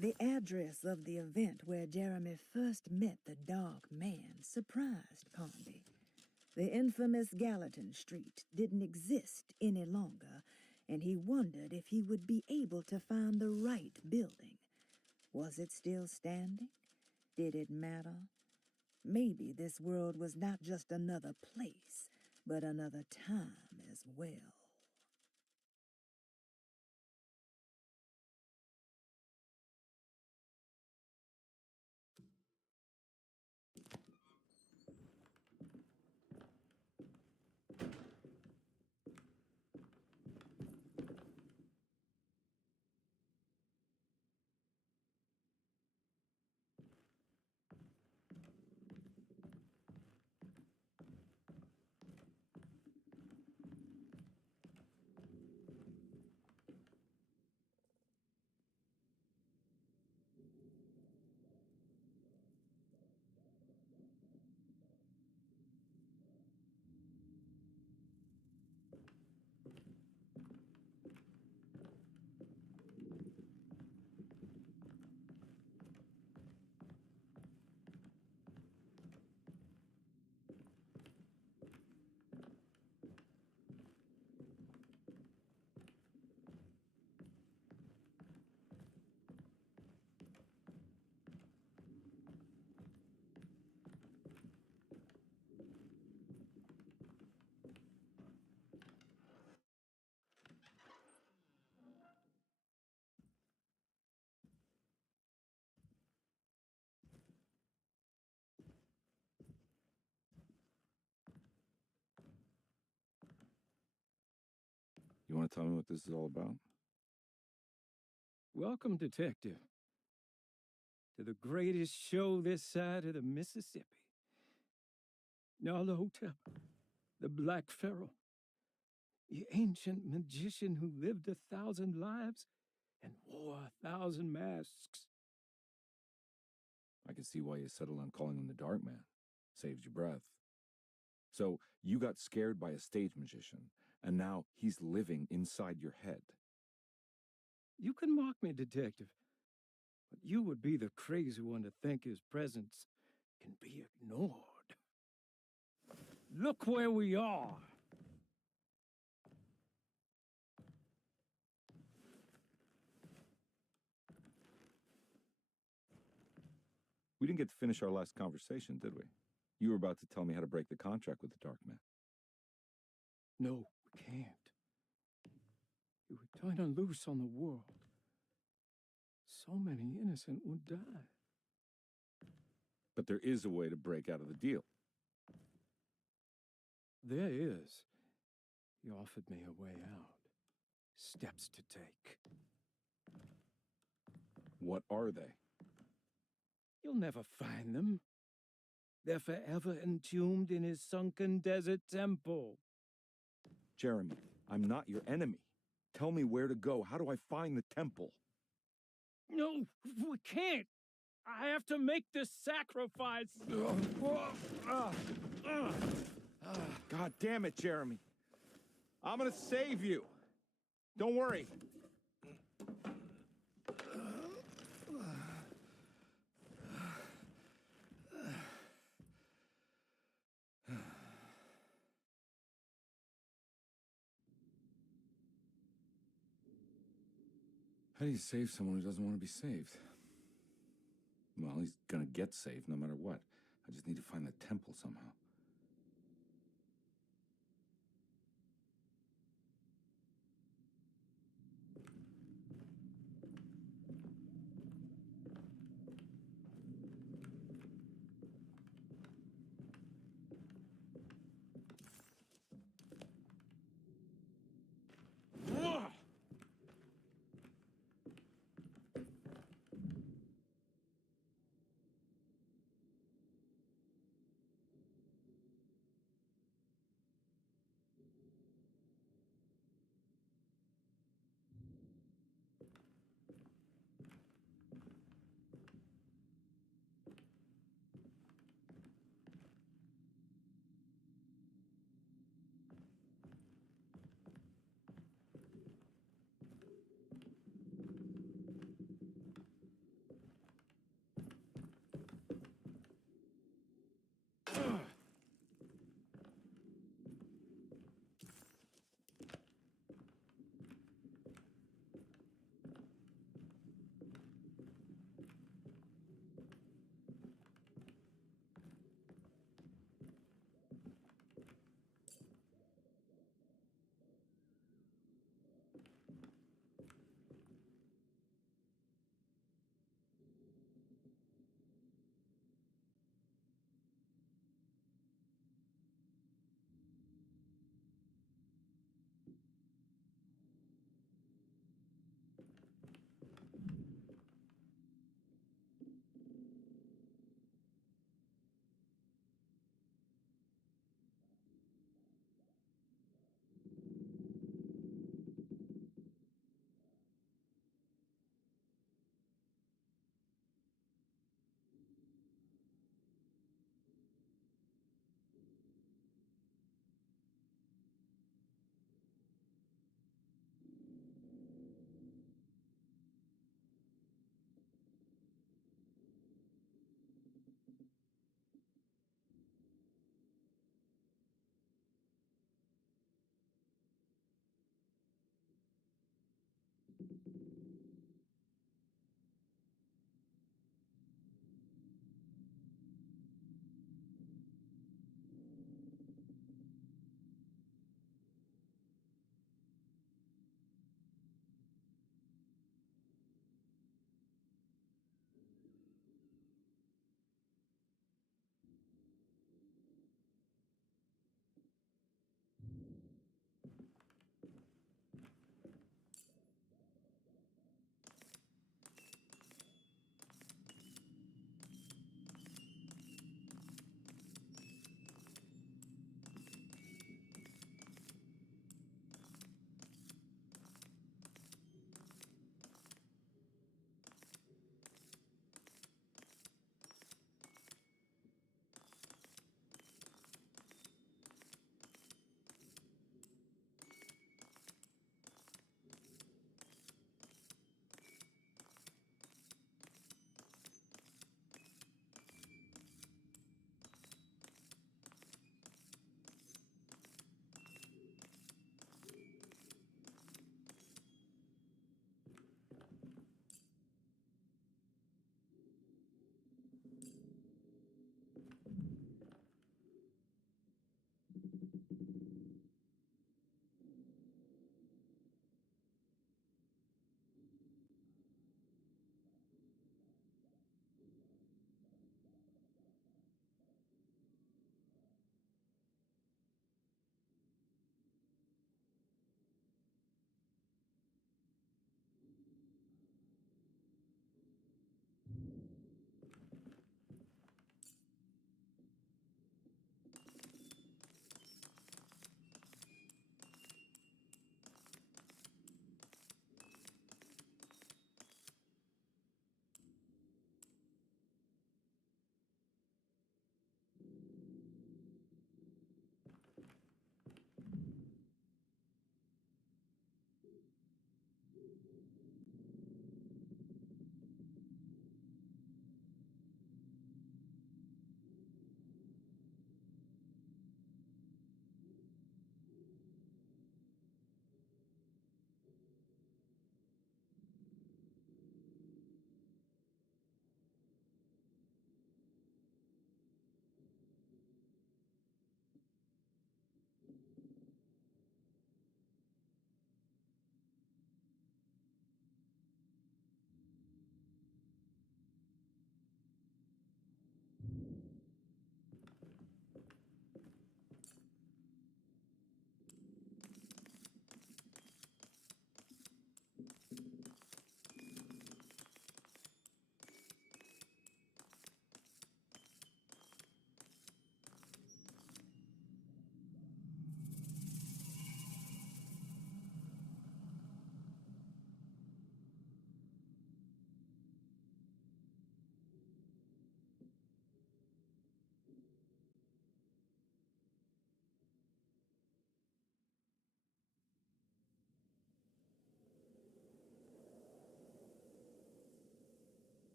The address of the event where Jeremy first met the Dark Man surprised Condy. The infamous Gallatin Street didn't exist any longer, and he wondered if he would be able to find the right building. Was it still standing? Did it matter? Maybe this world was not just another place, but another time as well. You want to tell me what this is all about? Welcome, Detective, to the greatest show this side of the Mississippi. Nyarlathotep, the Black Pharaoh, the ancient magician who lived 1,000 lives and wore 1,000 masks. I can see why you settled on calling him the Dark Man. Saves your breath. So, you got scared by a stage magician, and now he's living inside your head. You can mock me, Detective, but you would be the crazy one to think his presence can be ignored. Look where we are. We didn't get to finish our last conversation, did we? You were about to tell me how to break the contract with the Dark Man. No, we can't. You would turn her loose on the world. So many innocent would die. But there is a way to break out of the deal. There is. He offered me a way out. Steps to take. What are they? You'll never find them. They're forever entombed in his sunken desert temple. Jeremy, I'm not your enemy. Tell me where to go. How do I find the temple? No, we can't. I have to make this sacrifice. God damn it, Jeremy. I'm gonna save you. Don't worry. How do you save someone who doesn't want to be saved? Well, he's gonna get saved no matter what. I just need to find the temple somehow.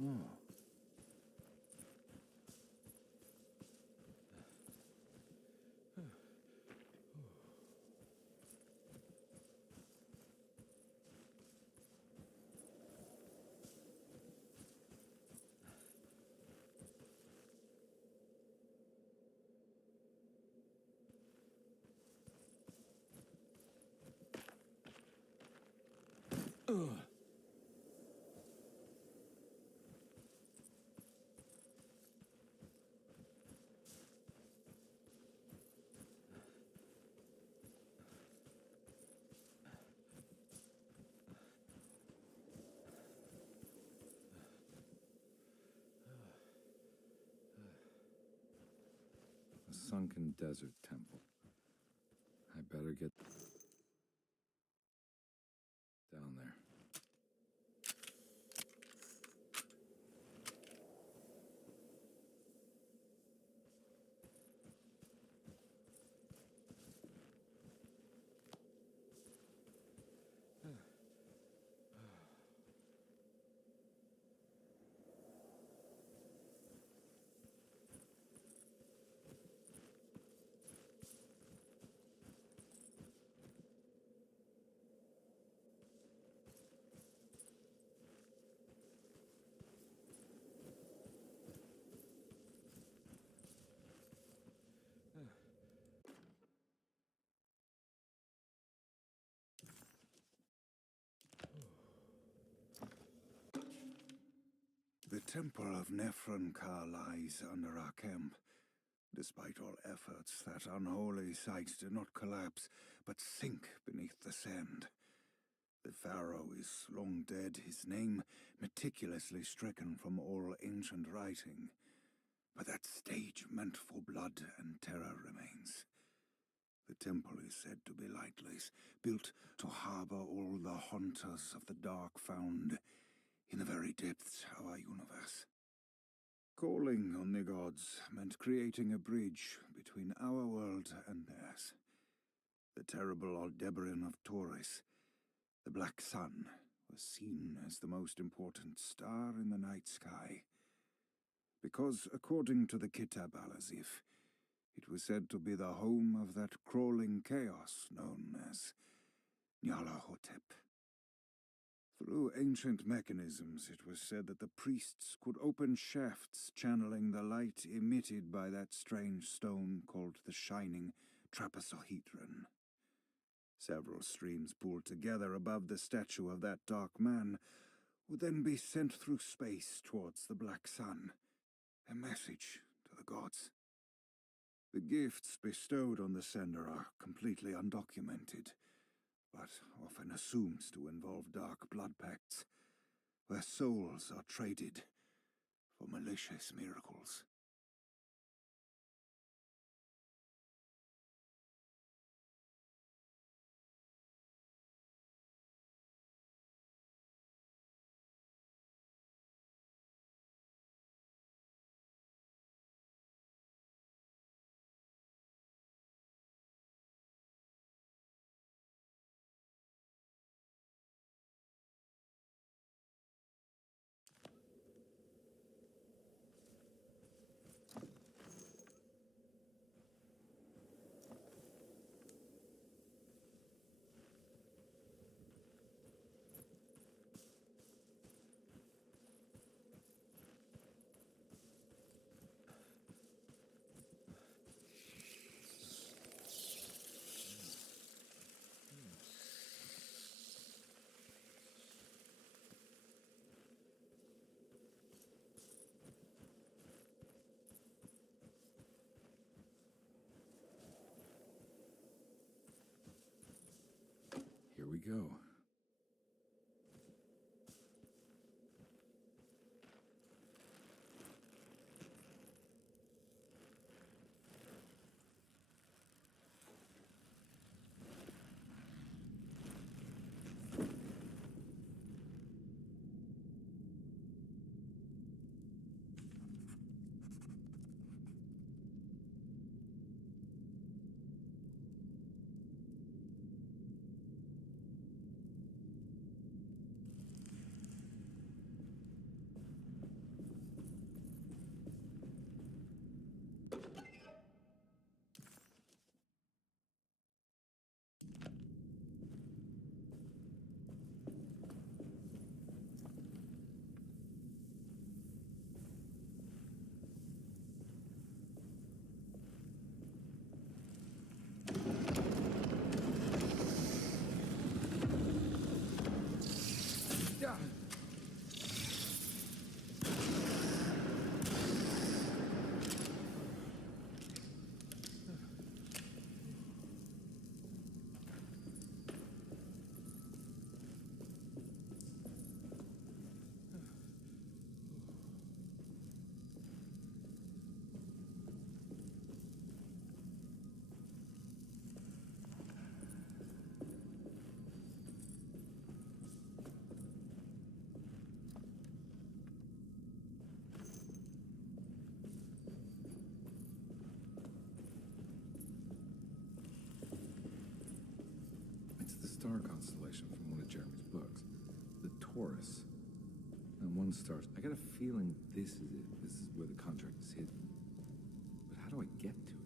Oh. A sunken desert temple. I better get down there. The Temple of Nephron-Ka lies under our camp. Despite all efforts, that unholy site did not collapse, but sink beneath the sand. The pharaoh is long dead, his name meticulously stricken from all ancient writing. But that stage meant for blood and terror remains. The temple is said to be lightless, built to harbor all the haunters of the dark found in the very depths of our universe. Calling on the gods meant creating a bridge between our world and theirs. The terrible Aldebaran of Taurus, the Black Sun, was seen as the most important star in the night sky. Because, according to the Kitab al-Azif, it was said to be the home of that crawling chaos known as Nyarlathotep. Through ancient mechanisms, it was said that the priests could open shafts channeling the light emitted by that strange stone called the Shining Trapezohedron. Several streams pooled together above the statue of that dark man would then be sent through space towards the Black Sun, a message to the gods. The gifts bestowed on the sender are completely undocumented, but often assumed to involve dark blood pacts, where souls are traded for malicious miracles. Here we go. star constellation from one of Jeremy's books. The Taurus. And one star. I got a feeling this is it. This is where the contract is hidden. But how do I get to it?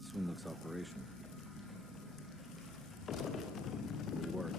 This one looks operational. Good work.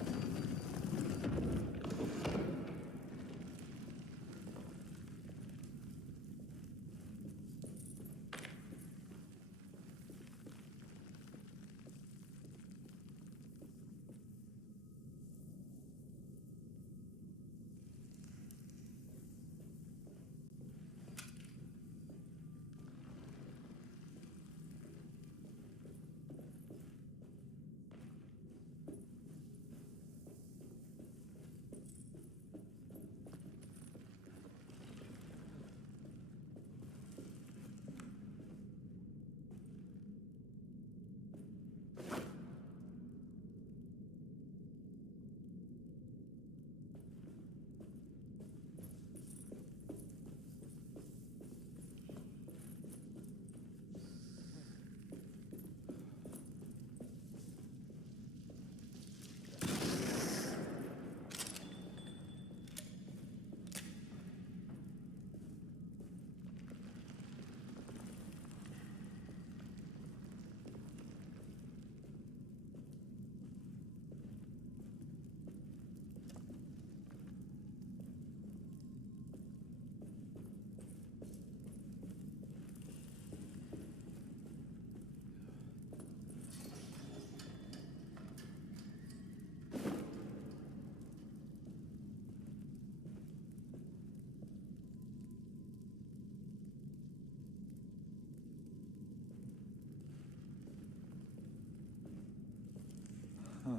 Huh.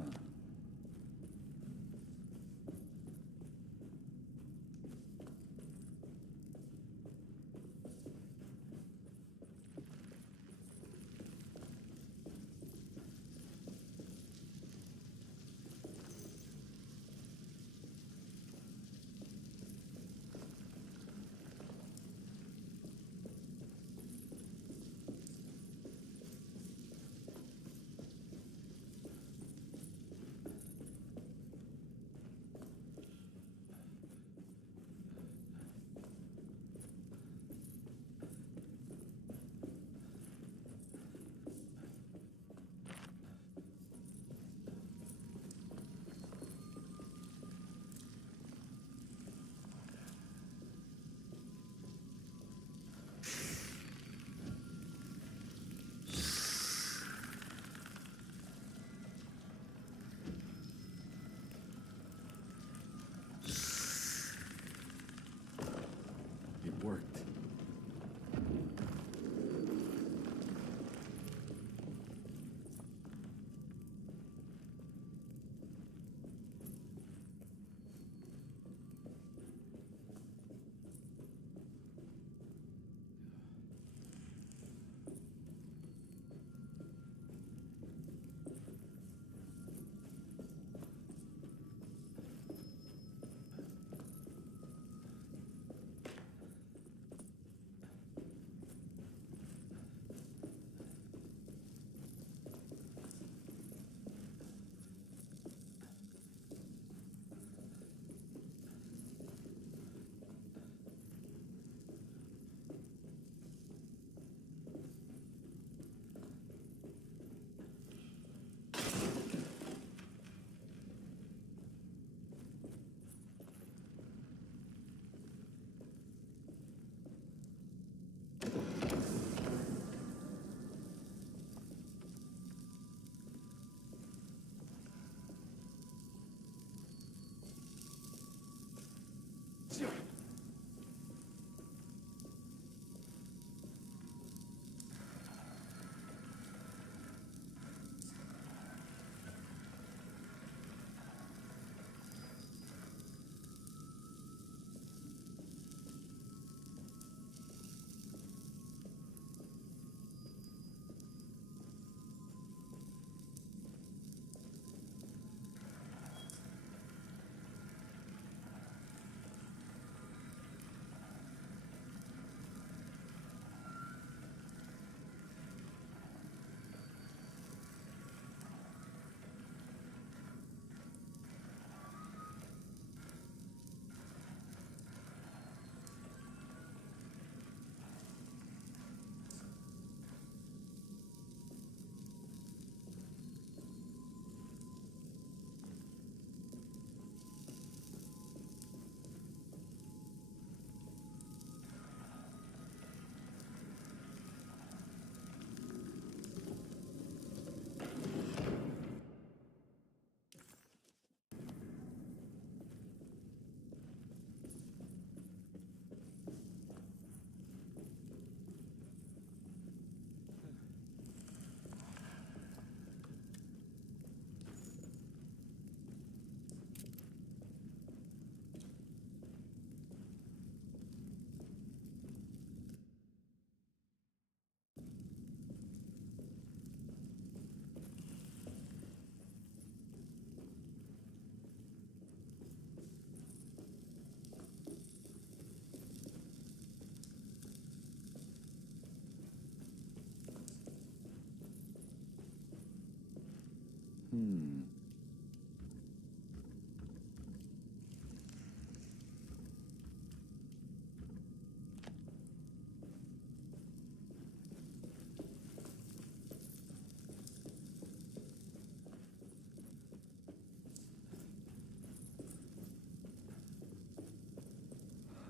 It worked.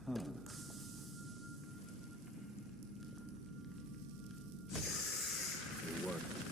Huh. It worked.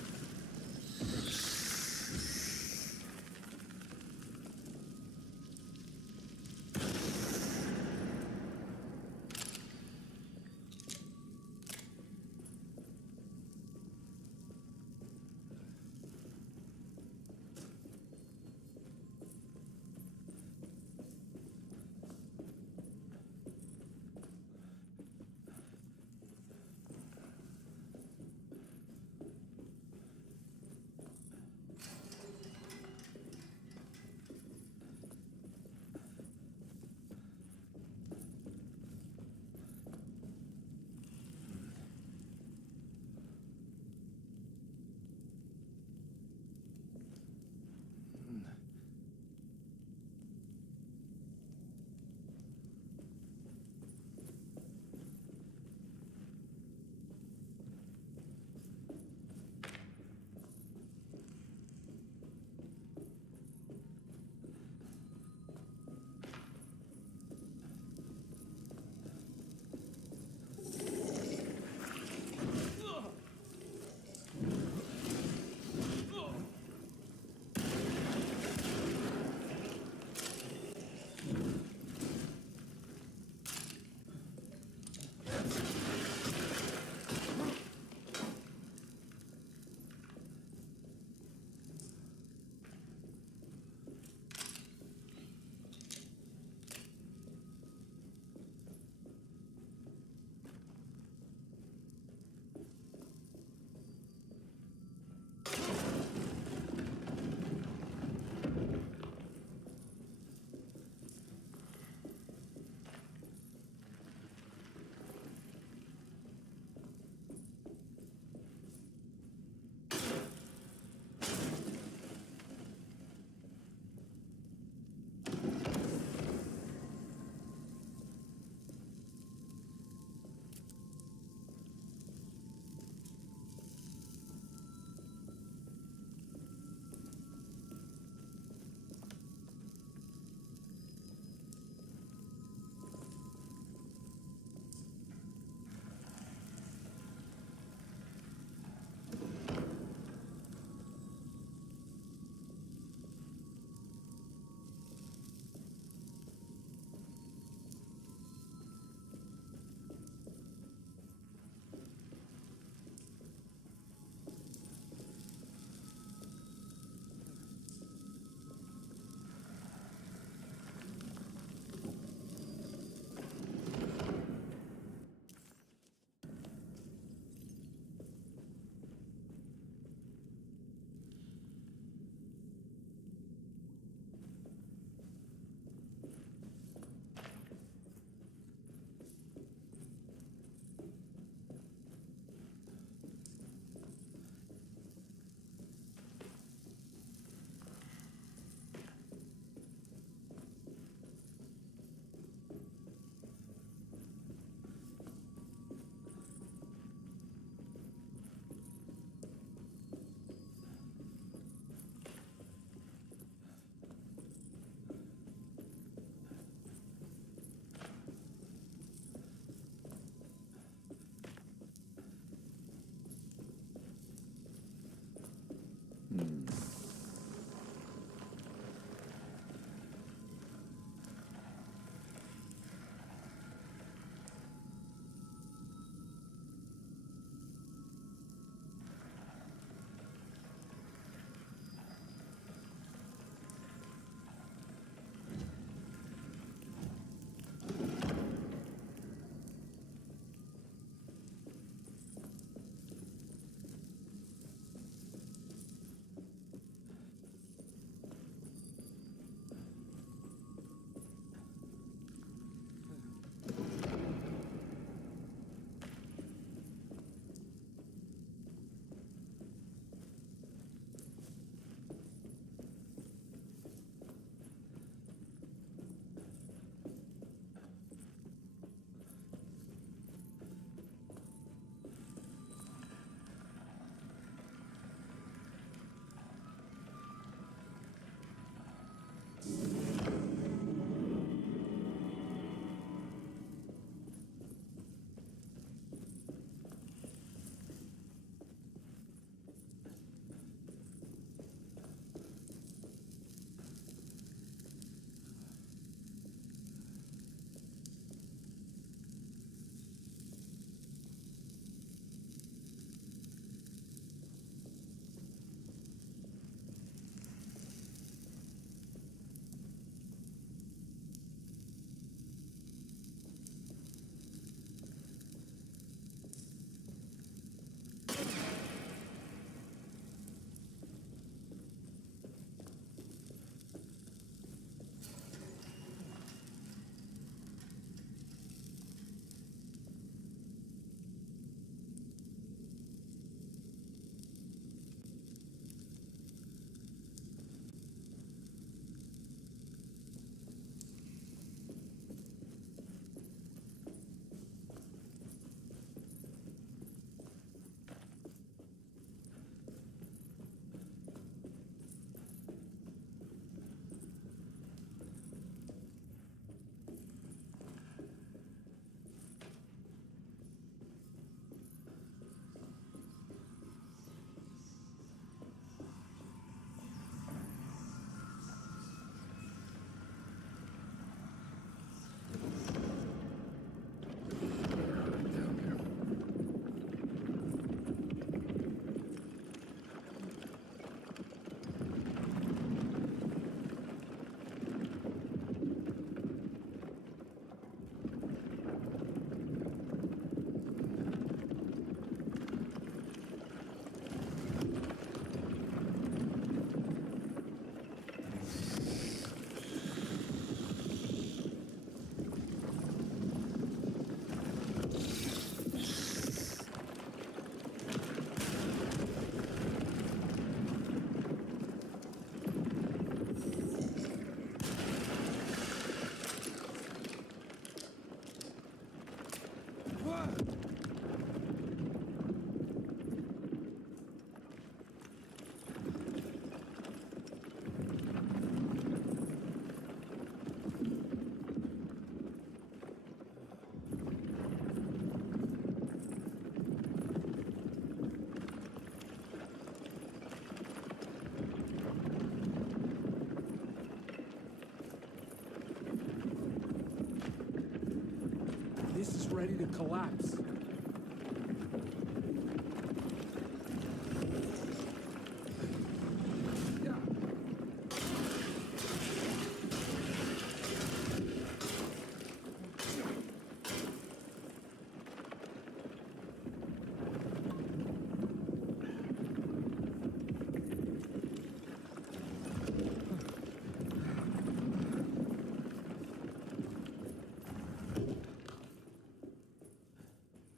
ready to collapse.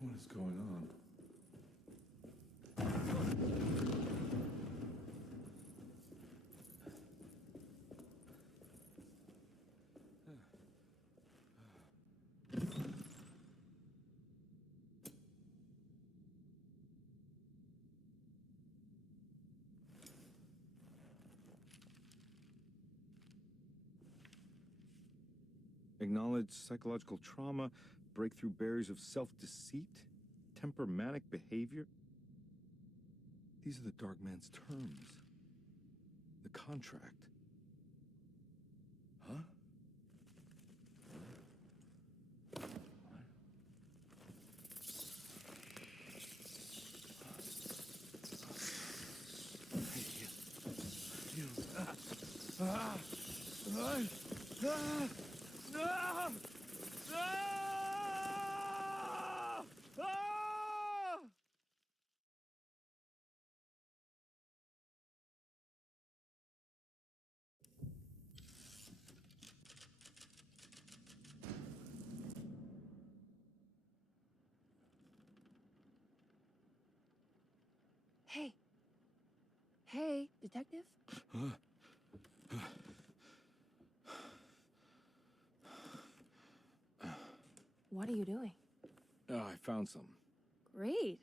What is going on? Acknowledge psychological trauma, breakthrough barriers of self-deceit, temperamental behavior. These are the Dark Man's terms. The contract. Huh? Hey. Hey, detective? What are you doing? Oh, I found some. Great.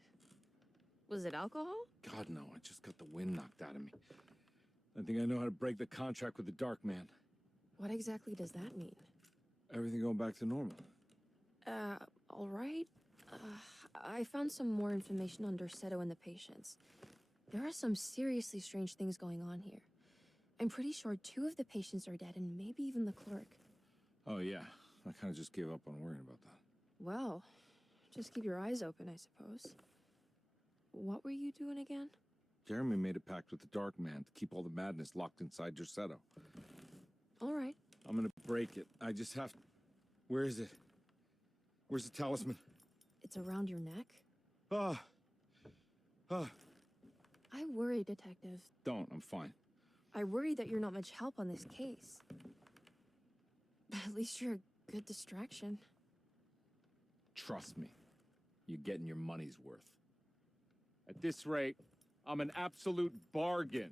Was it alcohol? God, no, I just got the wind knocked out of me. I think I know how to break the contract with the Dark Man. What exactly does that mean? Everything going back to normal. All right. I found some more information on Derceto and the patients. There are some seriously strange things going on here. I'm pretty sure 2 of the patients are dead and maybe even the clerk. Oh, yeah. I kind of just gave up on worrying about that. Well, just keep your eyes open, I suppose. What were you doing again? Jeremy made a pact with the Dark Man to keep all the madness locked inside Derceto. All right. I'm gonna break it. I just have to... Where is it? Where's the talisman? It's around your neck? Ah! I worry, detective. Don't, I'm fine. I worry that you're not much help on this case. At least you're a good distraction. Trust me. You're getting your money's worth. At this rate, I'm an absolute bargain.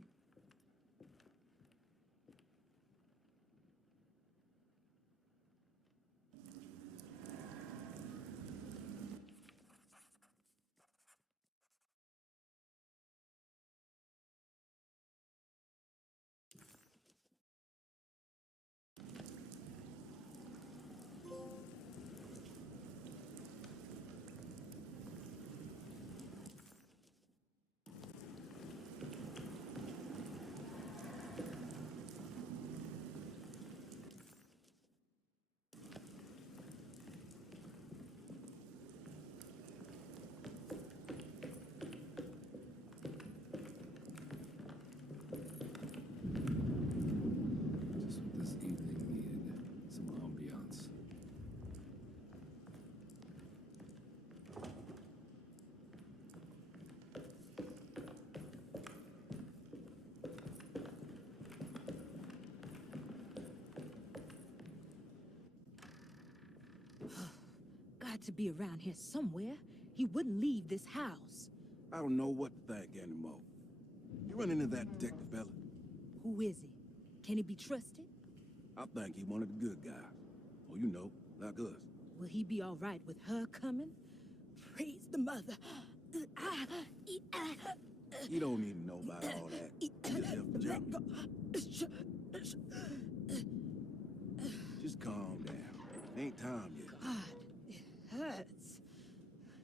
Just what this evening needed. Some ambiance. Got to be around here somewhere. He wouldn't leave this house. I don't know what to think anymore. You run into that detective fella? Who is he? Can he be trusted? I think he one of the good guys. Or you know, like us. Will he be all right with her coming? Praise the mother. You don't need to know about all that. You just help Jeremy. Just calm down. Ain't time yet. God, it hurts.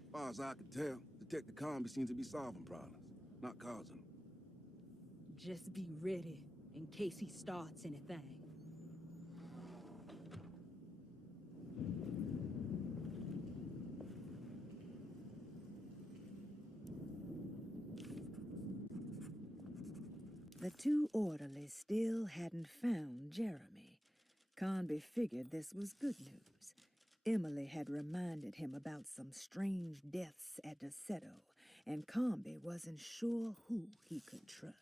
As far as I can tell, Detective Comby seems to be solving problems, not causing them. Just be ready in case he starts anything. The two orderlies still hadn't found Jeremy. Conby figured this was good news. Emily had reminded him about some strange deaths at Deseto, and Conby wasn't sure who he could trust.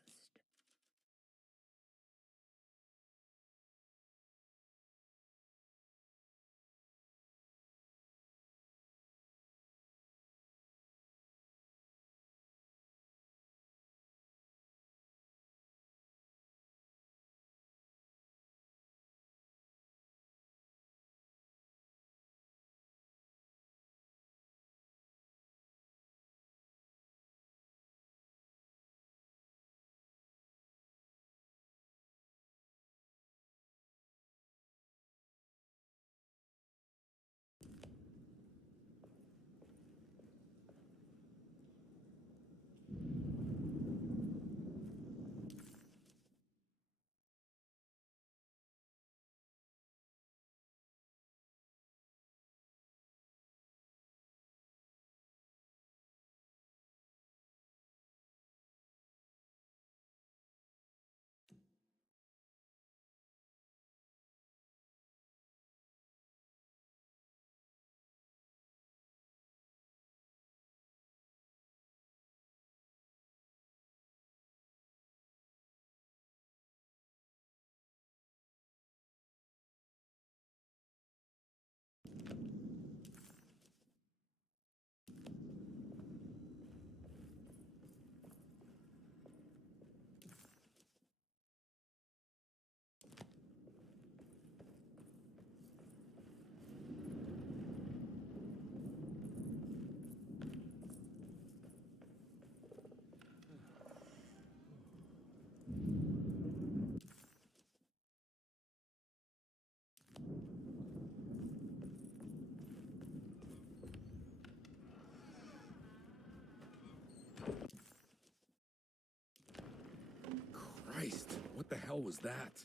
Christ, what the hell was that?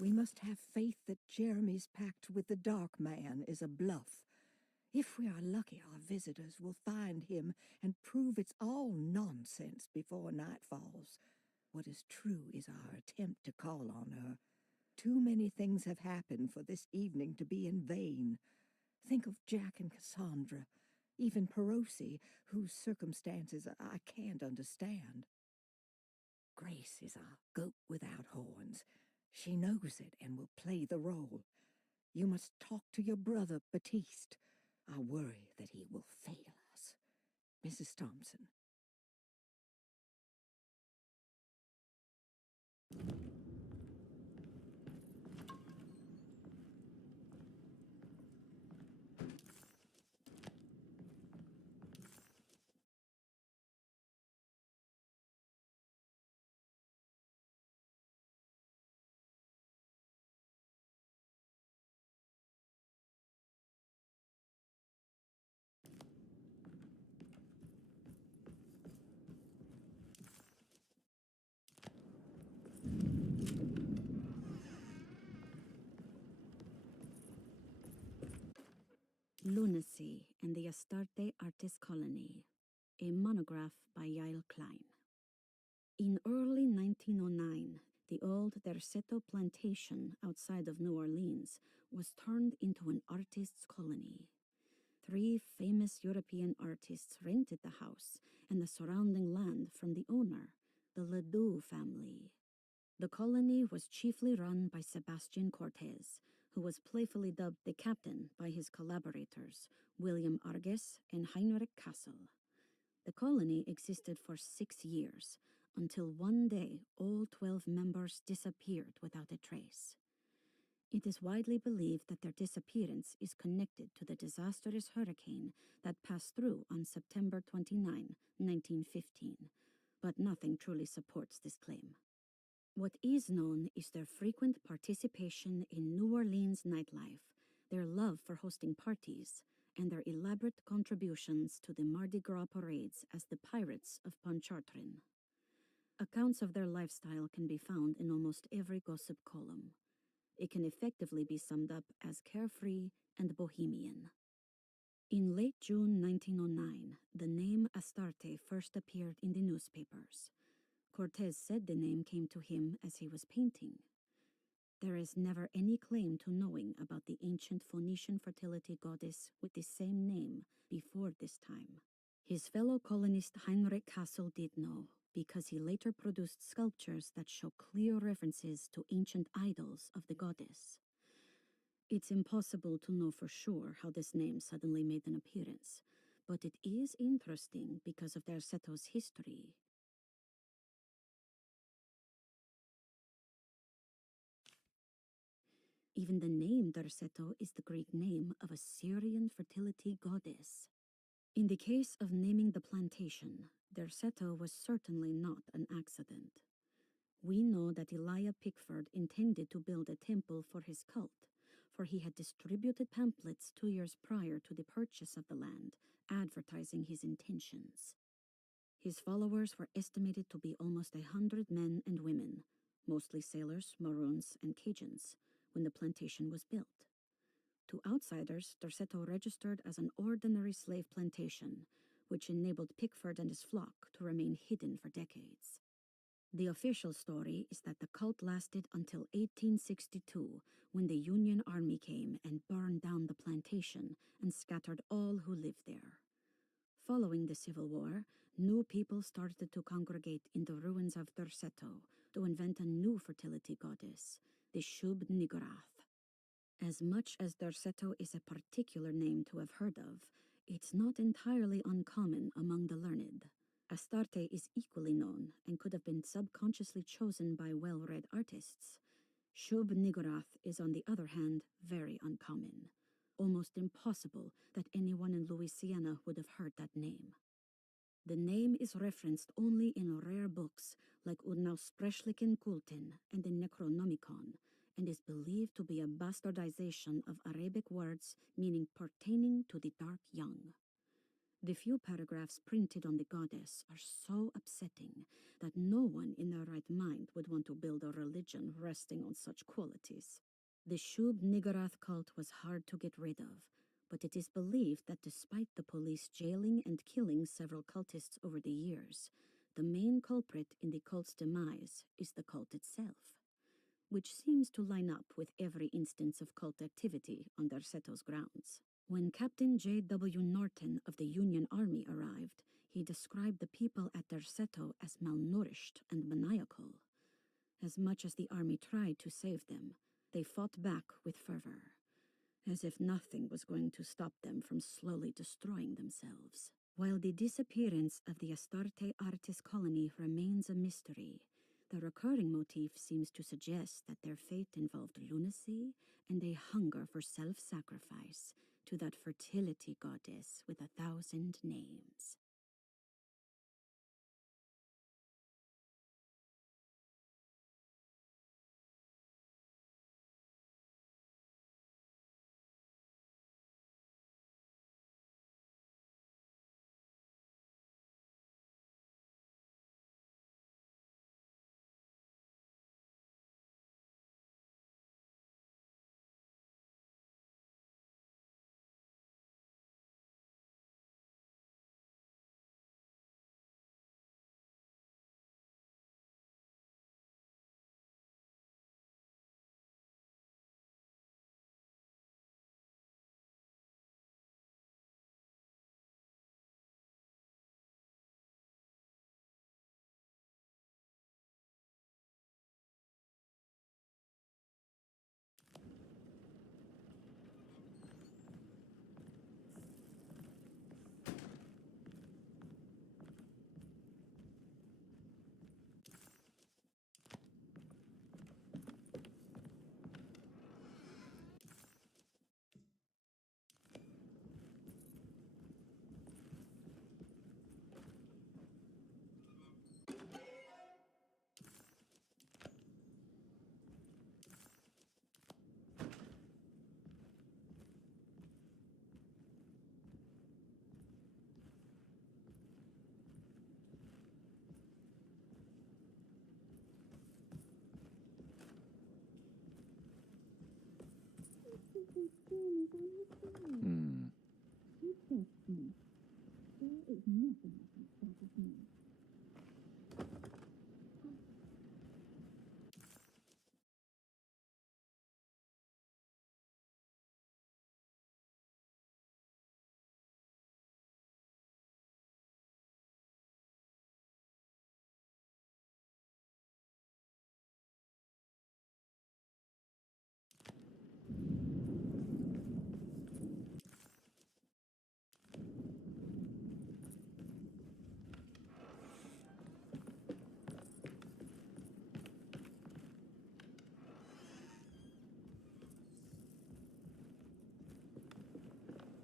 We must have faith that Jeremy's pact with the Dark Man is a bluff. If we are lucky, our visitors will find him and prove it's all nonsense before night falls. What is true is our attempt to call on her. Too many things have happened for this evening to be in vain. Think of Jack and Cassandra, even Perosi, whose circumstances I can't understand. Grace is our goat without horns. She knows it and will play the role. You must talk to your brother, Batiste. I worry that he will fail us. Mrs. Thompson. Lunacy and the Astarte Artist Colony, a monograph by Yael Klein. In early 1909, the old Derceto plantation outside of New Orleans was turned into an artist's colony. 3 famous European artists rented the house and the surrounding land from the owner, the Ledoux family. The colony was chiefly run by Sebastian Cortez, who was playfully dubbed the captain by his collaborators, William Arges and Heinrich Kassel. The colony existed for 6 years, until one day all 12 members disappeared without a trace. It is widely believed that their disappearance is connected to the disastrous hurricane that passed through on September 29, 1915, but nothing truly supports this claim. What is known is their frequent participation in New Orleans nightlife, their love for hosting parties, and their elaborate contributions to the Mardi Gras parades as the Pirates of Pontchartrain. Accounts of their lifestyle can be found in almost every gossip column. It can effectively be summed up as carefree and bohemian. In late June 1909, the name Astarte first appeared in the newspapers. Cortés said the name came to him as he was painting. There is never any claim to knowing about the ancient Phoenician fertility goddess with the same name before this time. His fellow colonist Heinrich Kassel did know, because he later produced sculptures that show clear references to ancient idols of the goddess. It's impossible to know for sure how this name suddenly made an appearance, but it is interesting because of Derceto's history. Even the name Derceto is the Greek name of a Syrian fertility goddess. In the case of naming the plantation, Derceto was certainly not an accident. We know that Elijah Pickford intended to build a temple for his cult, for he had distributed pamphlets 2 years prior to the purchase of the land, advertising his intentions. His followers were estimated to be almost 100 men and women, mostly sailors, Maroons, and Cajuns, when the plantation was built. To outsiders, Derceto registered as an ordinary slave plantation, which enabled Pickford and his flock to remain hidden for decades. The official story is that the cult lasted until 1862, when the Union Army came and burned down the plantation and scattered all who lived there. Following the Civil War, new people started to congregate in the ruins of Derceto to invent a new fertility goddess, the Shub Niggurath. As much as Derceto is a particular name to have heard of, it's not entirely uncommon among the learned. Astarte is equally known and could have been subconsciously chosen by well-read artists. Shub Niggurath is, on the other hand, very uncommon. Almost impossible that anyone in Louisiana would have heard that name. The name is referenced only in rare books like Unausprechlichen Kulten and the Necronomicon, and is believed to be a bastardization of Arabic words meaning pertaining to the dark young. The few paragraphs printed on the goddess are so upsetting that no one in their right mind would want to build a religion resting on such qualities. The Shub Niggurath cult was hard to get rid of, but it is believed that despite the police jailing and killing several cultists over the years, the main culprit in the cult's demise is the cult itself, which seems to line up with every instance of cult activity on Derceto's grounds. When Captain J.W. Norton of the Union Army arrived, he described the people at Derceto as malnourished and maniacal. As much as the army tried to save them, they fought back with fervor, as if nothing was going to stop them from slowly destroying themselves. While the disappearance of the Astarte artist colony remains a mystery, the recurring motif seems to suggest that their fate involved lunacy and a hunger for self-sacrifice to that fertility goddess with 1,000 names. His skin is on his side. Hmm. You trust me. There is nothing that can stop us now.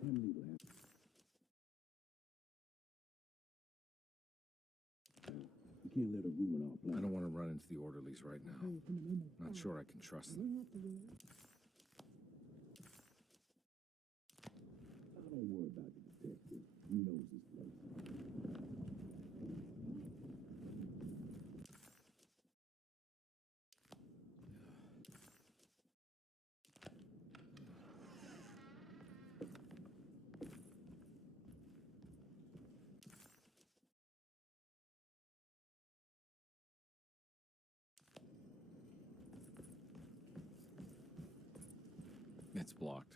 Emily will have. You can't let her ruin our I plan. don't want to run into the orderlies right now. Not sure I can trust them. Don't worry about the detective. He knows his place. It's blocked.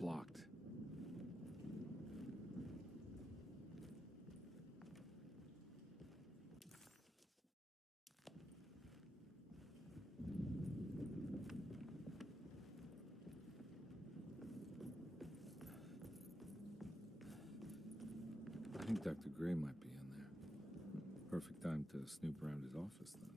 blocked. I think Dr. Gray might be in there. Perfect time to snoop around his office, then.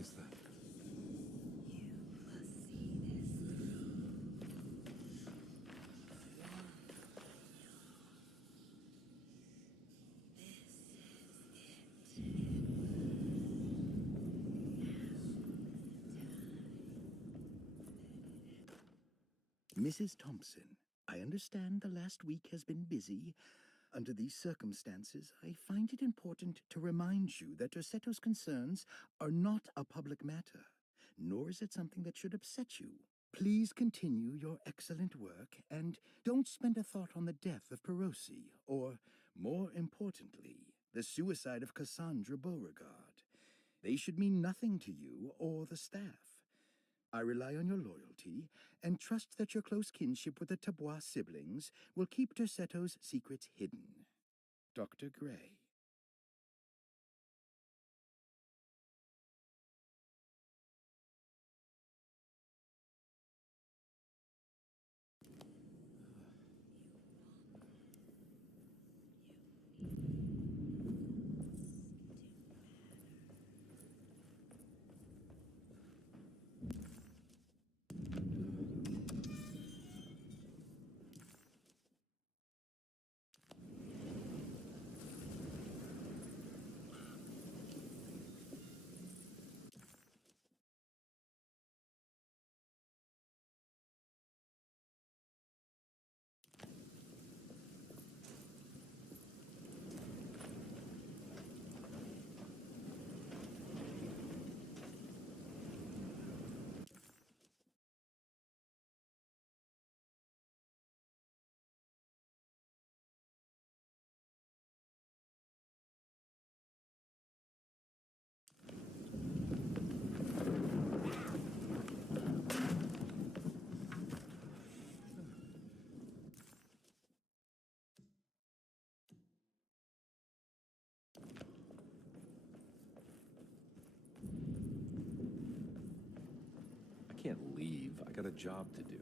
is that? Mrs. Thompson, I understand the last week has been busy. Under these circumstances, I find it important to remind you that Dorsetto's concerns are not a public matter, nor is it something that should upset you. Please continue your excellent work, and don't spend a thought on the death of Perosi, or, more importantly, the suicide of Cassandra Beauregard. They should mean nothing to you or the staff. I rely on your loyalty, and trust that your close kinship with the Tabois siblings will keep Dorsetto's secrets hidden. Dr. Gray. I can't leave. I got a job to do.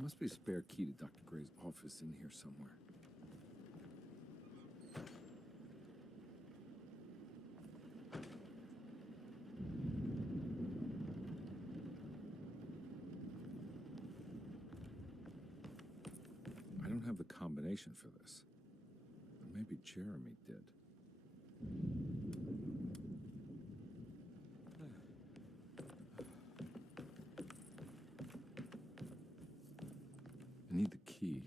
There must be a spare key to Dr. Gray's office in here somewhere. I don't have the combination for this. Or maybe Jeremy did. I need the key.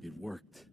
It worked.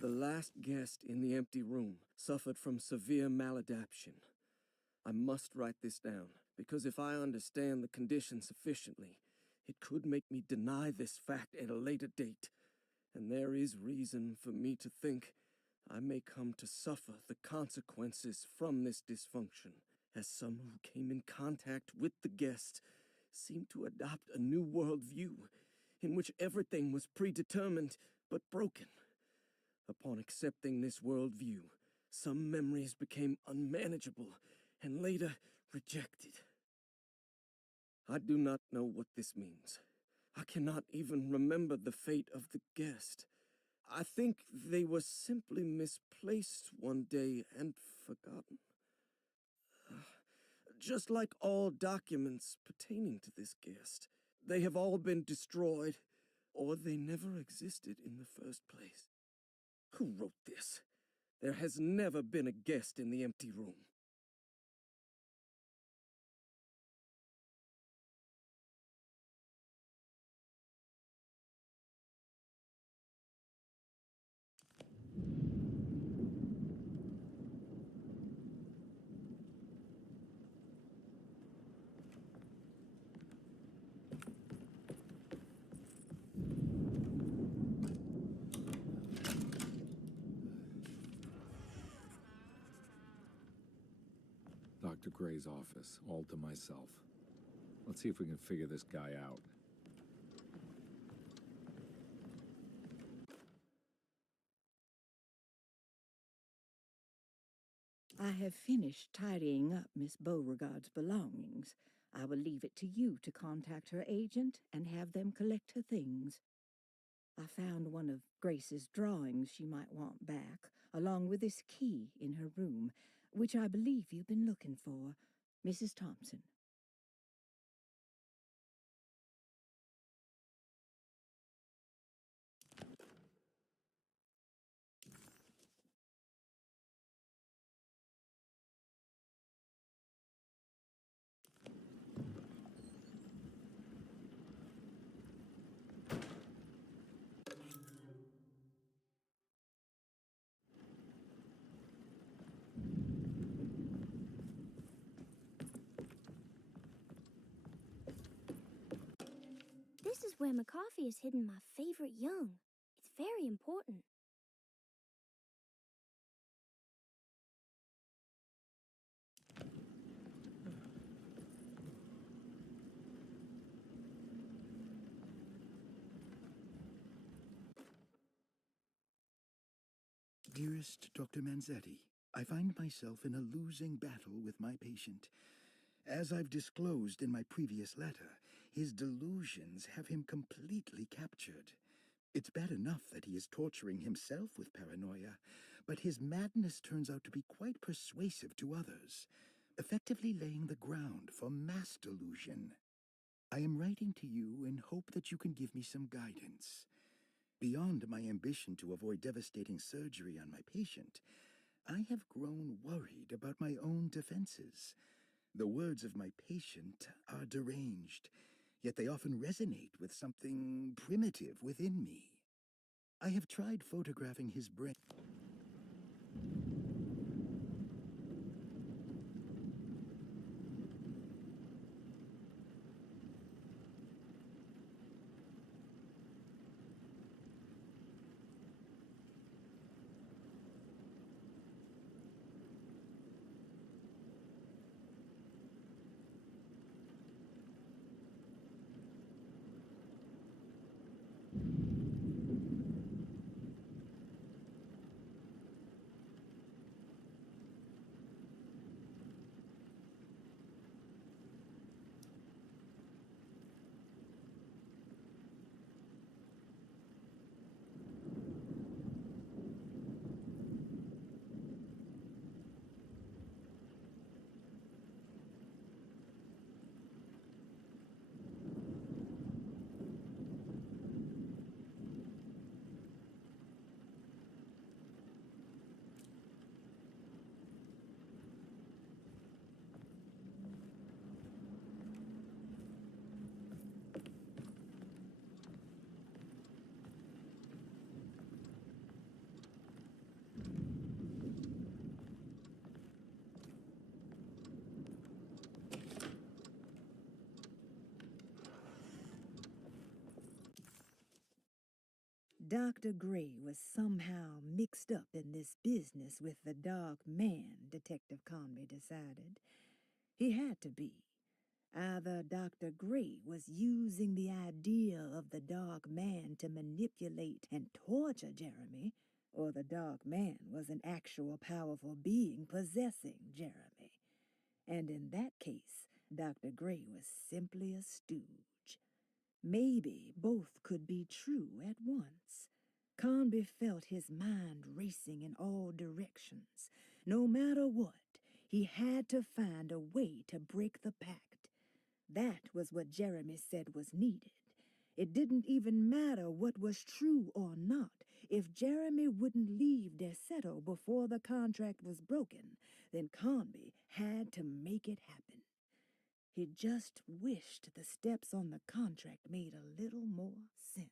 The last guest in the empty room suffered from severe maladaptation. I must write this down, because if I understand the condition sufficiently, It could make me deny this fact at a later date, and there is reason for me to think I may come to suffer the consequences from this dysfunction, as some who came in contact with the guest seemed to adopt a new worldview in which everything was predetermined but broken. Upon accepting this worldview, some memories became unmanageable and later rejected. I do not know what this means. I cannot even remember the fate of the guest. I think they were simply misplaced one day and forgotten. Just like all documents pertaining to this guest, they have all been destroyed, or they never existed in the first place. Who wrote this? There has never been a guest in the empty room. Dr. Gray's office, all to myself. Let's see if we can figure this guy out. I have finished tidying up Miss Beauregard's belongings. I will leave it to you to contact her agent and have them collect her things. I found one of Grace's drawings she might want back, along with this key in her room, which I believe you've been looking for. Mrs. Thompson. This is where McCarthy has hidden my favorite young. It's very important. Dearest Dr. Manzetti, I find myself in a losing battle with my patient. As I've disclosed in my previous letter, his delusions have him completely captured. It's bad enough that he is torturing himself with paranoia, but his madness turns out to be quite persuasive to others, effectively laying the ground for mass delusion. I am writing to you in hope that you can give me some guidance. Beyond my ambition to avoid devastating surgery on my patient, I have grown worried about my own defenses. The words of my patient are deranged, yet they often resonate with something primitive within me. I have tried photographing his brain. Dr. Gray was somehow mixed up in this business with the Dark Man, Detective Conby decided. He had to be. Either Dr. Gray was using the idea of the Dark Man to manipulate and torture Jeremy, or the Dark Man was an actual powerful being possessing Jeremy. And in that case, Dr. Gray was simply a stooge. Maybe both could be true at once. Conby felt his mind racing in all directions. No matter what, he had to find a way to break the pact. That was what Jeremy said was needed. It didn't even matter what was true or not. If Jeremy wouldn't leave Derceto before the contract was broken, then Conby had to make it happen. He just wished the steps on the contract made a little more sense.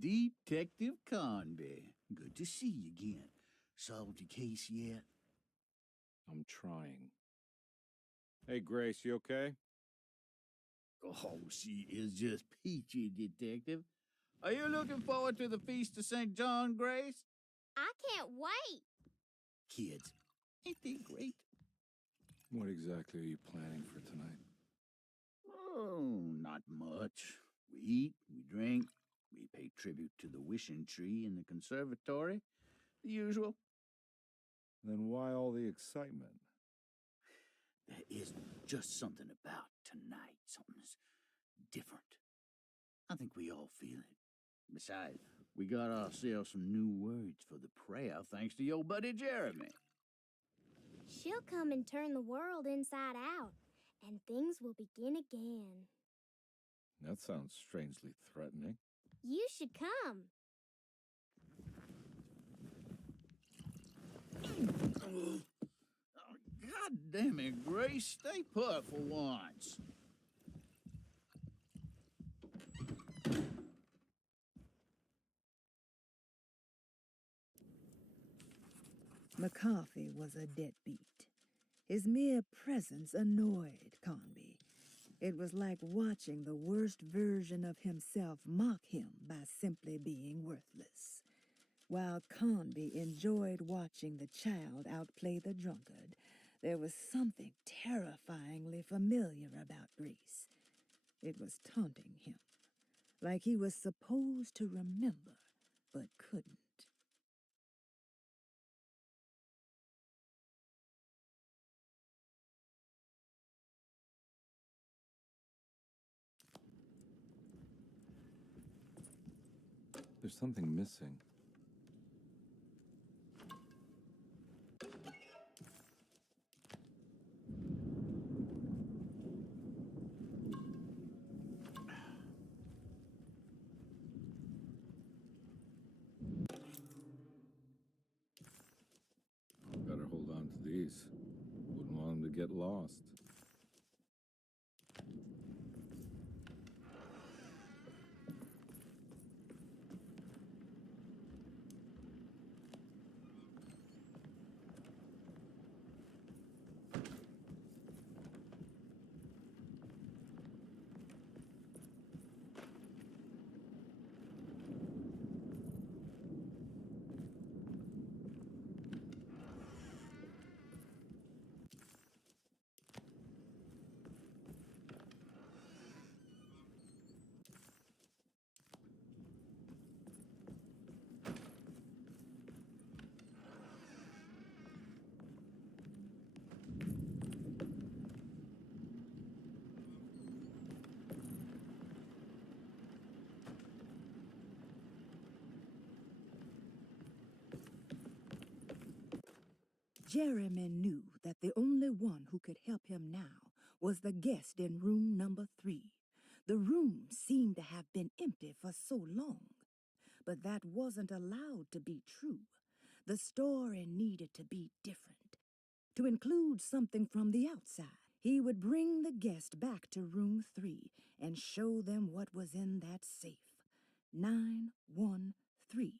Detective Conby. Good to see you again. Solved your case yet? I'm trying. Hey, Grace, you okay? Oh, she is just peachy, Detective. Are you looking forward to the Feast of St. John, Grace? I can't wait. Kids, ain't they great? What exactly are you planning for tonight? Oh, not much. We eat, we drink, we pay tribute to the wishing tree in the conservatory. The usual. Then why all the excitement? There is just something about tonight. Something's different. I think we all feel it. Besides, we got ourselves some new words for the prayer thanks to your buddy Jeremy. She'll come and turn the world inside out, and things will begin again. That sounds strangely threatening. You should come. Oh, God damn it, Grace. Stay put for once. McCarthy was a deadbeat. His mere presence annoyed Conby. It was like watching the worst version of himself mock him by simply being worthless. While Conby enjoyed watching the child outplay the drunkard, there was something terrifyingly familiar about Grace. It was taunting him, like he was supposed to remember, but couldn't. There's something missing. get lost. Jeremy knew that the only one who could help him now was the guest in room number 3. The room seemed to have been empty for so long, but that wasn't allowed to be true. The story needed to be different, to include something from the outside. He would bring the guest back to room 3 and show them what was in that safe. 913.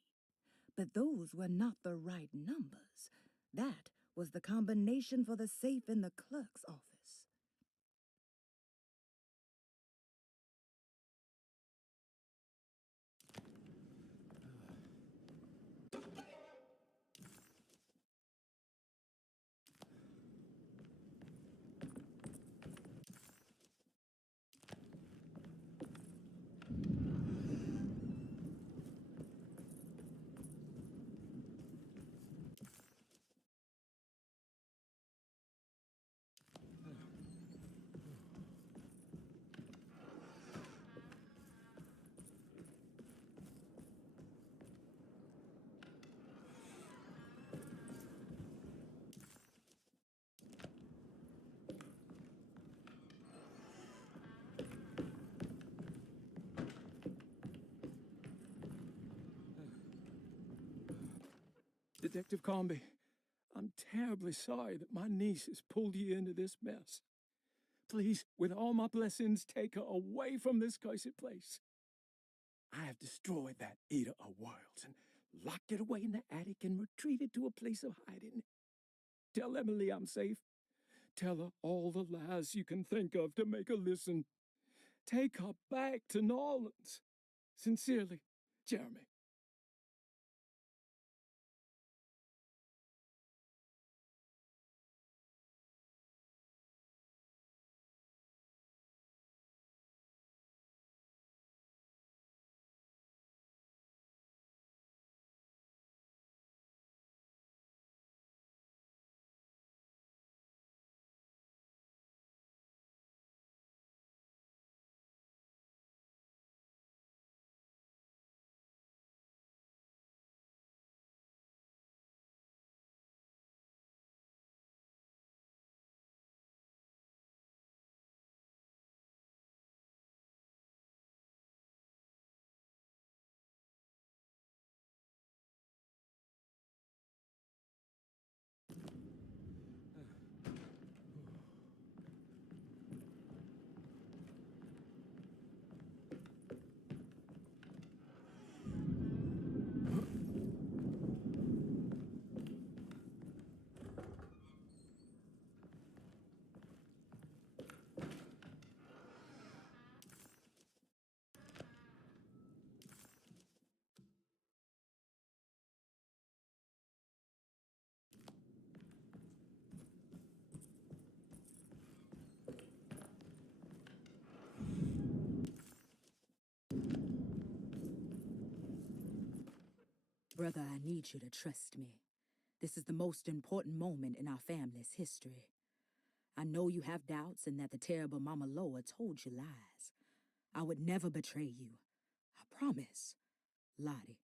But those were not the right numbers. That was the combination for the safe in the clerk's office. Detective Comby, I'm terribly sorry that my niece has pulled you into this mess. Please, with all my blessings, take her away from this cursed place. I have destroyed that eater of worlds and locked it away in the attic and retreated to a place of hiding. Tell Emily I'm safe. Tell her all the lies you can think of to make her listen. Take her back to New Orleans. Sincerely, Jeremy. Brother, I need you to trust me. This is the most important moment in our family's history. I know you have doubts and that the terrible Mama Loa told you lies. I would never betray you. I promise. Lottie.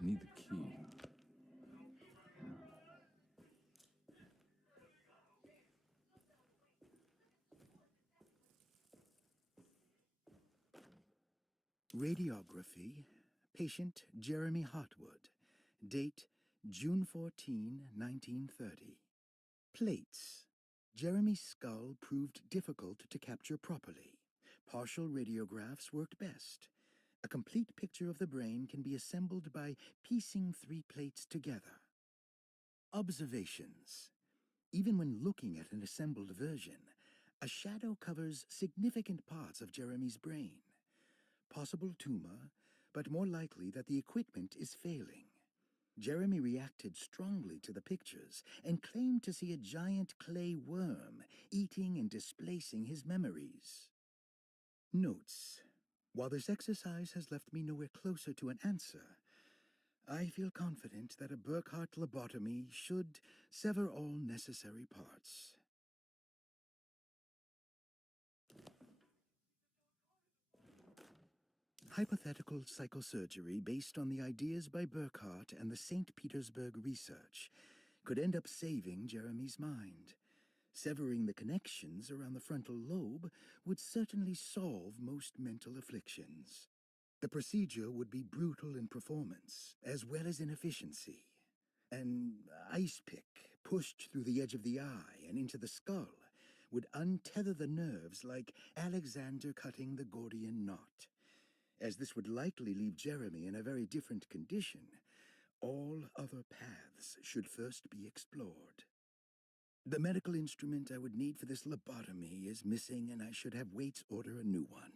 I need the key. Radiography. Patient Jeremy Hartwood. Date June 14, 1930. Plates. Jeremy's skull proved difficult to capture properly. Partial radiographs worked best. A complete picture of the brain can be assembled by piecing 3 plates together. Observations. Even when looking at an assembled version, a shadow covers significant parts of Jeremy's brain. Possible tumor, but more likely that the equipment is failing. Jeremy reacted strongly to the pictures and claimed to see a giant clay worm eating and displacing his memories. Notes. While this exercise has left me nowhere closer to an answer, I feel confident that a Burkhardt lobotomy should sever all necessary parts. Hypothetical psychosurgery based on the ideas by Burkhardt and the St. Petersburg research could end up saving Jeremy's mind. Severing the connections around the frontal lobe would certainly solve most mental afflictions. The procedure would be brutal in performance, as well as in efficiency. An ice pick pushed through the edge of the eye and into the skull would untether the nerves like Alexander cutting the Gordian knot. As this would likely leave Jeremy in a very different condition, all other paths should first be explored. The medical instrument I would need for this lobotomy is missing, and I should have Waits order a new one.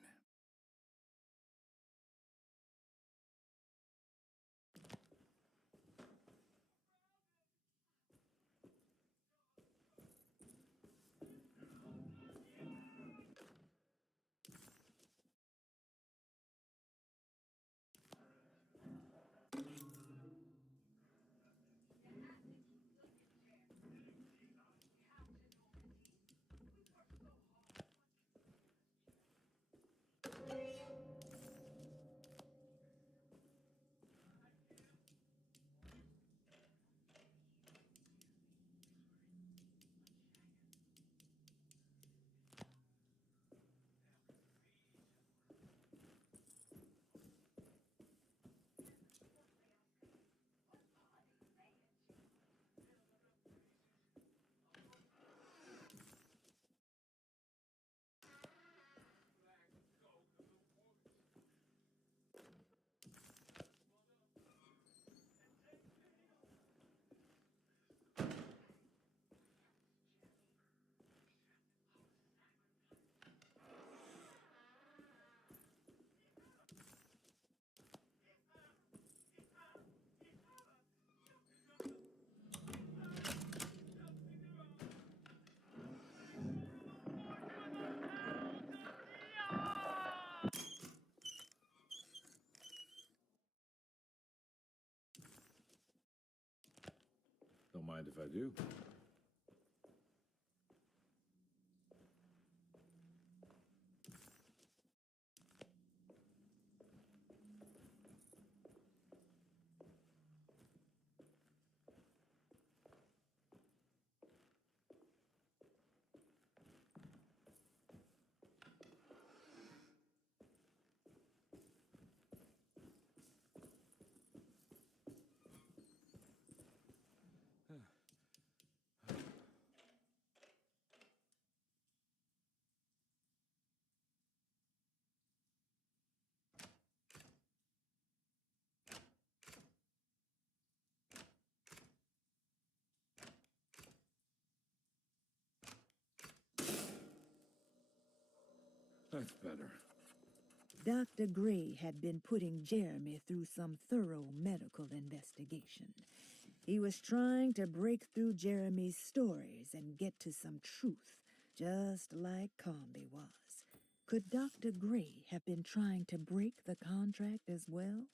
Don't mind if I do. That's better. Dr. Gray had been putting Jeremy through some thorough medical investigation. He was trying to break through Jeremy's stories and get to some truth, just like Comby was. Could Dr. Gray have been trying to break the contract as well?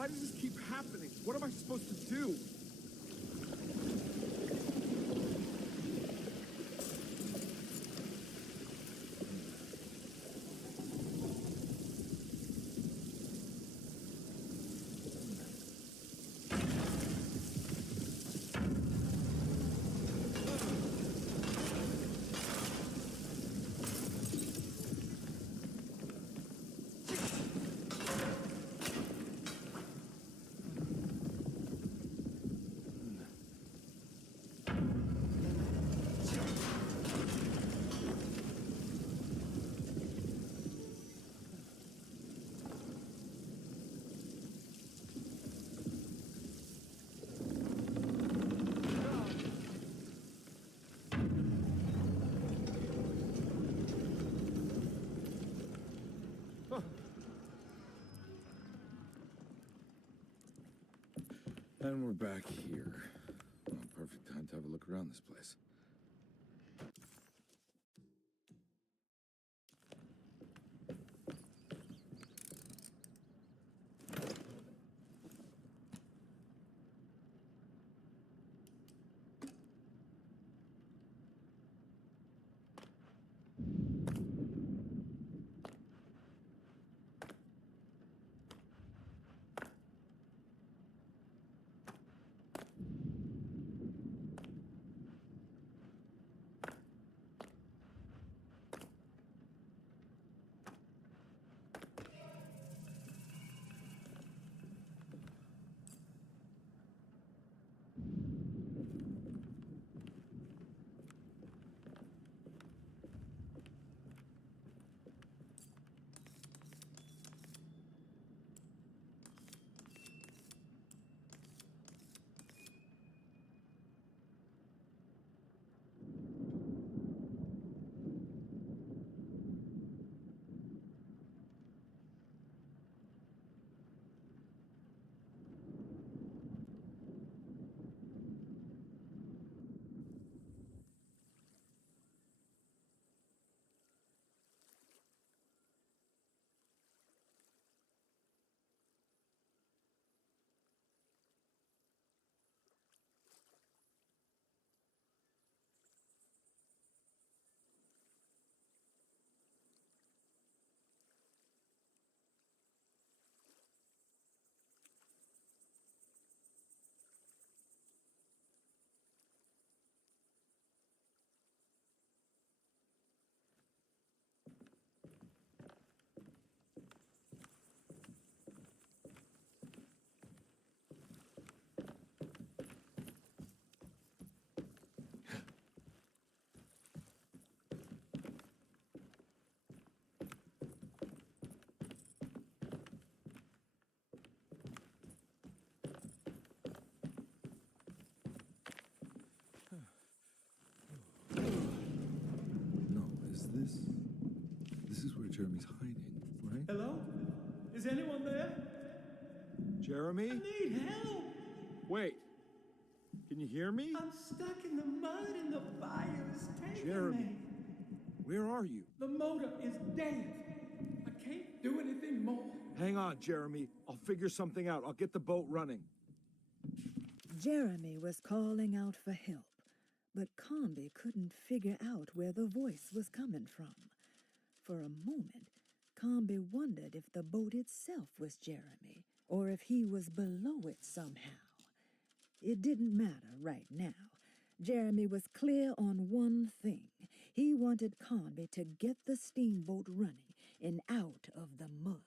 Why does this keep happening? What am I supposed to do? And we're back here. Well, perfect time to have a look around this place. This is where Jeremy's hiding, right? Hello? Is anyone there? Jeremy? I need help! Wait. Can you hear me? I'm stuck in the mud and the fire is taking Jeremy, me. where are you? The motor is dead. I can't do anything more. Hang on, Jeremy. I'll figure something out. I'll get the boat running. Jeremy was calling out for help, but Combi couldn't figure out where the voice was coming from. For a moment, Combi wondered if the boat itself was Jeremy, or if he was below it somehow. It didn't matter right now. Jeremy was clear on one thing. He wanted Combi to get the steamboat running and out of the mud.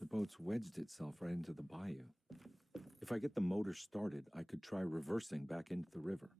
The boat's wedged itself right into the bayou. If I get the motor started, I could try reversing back into the river.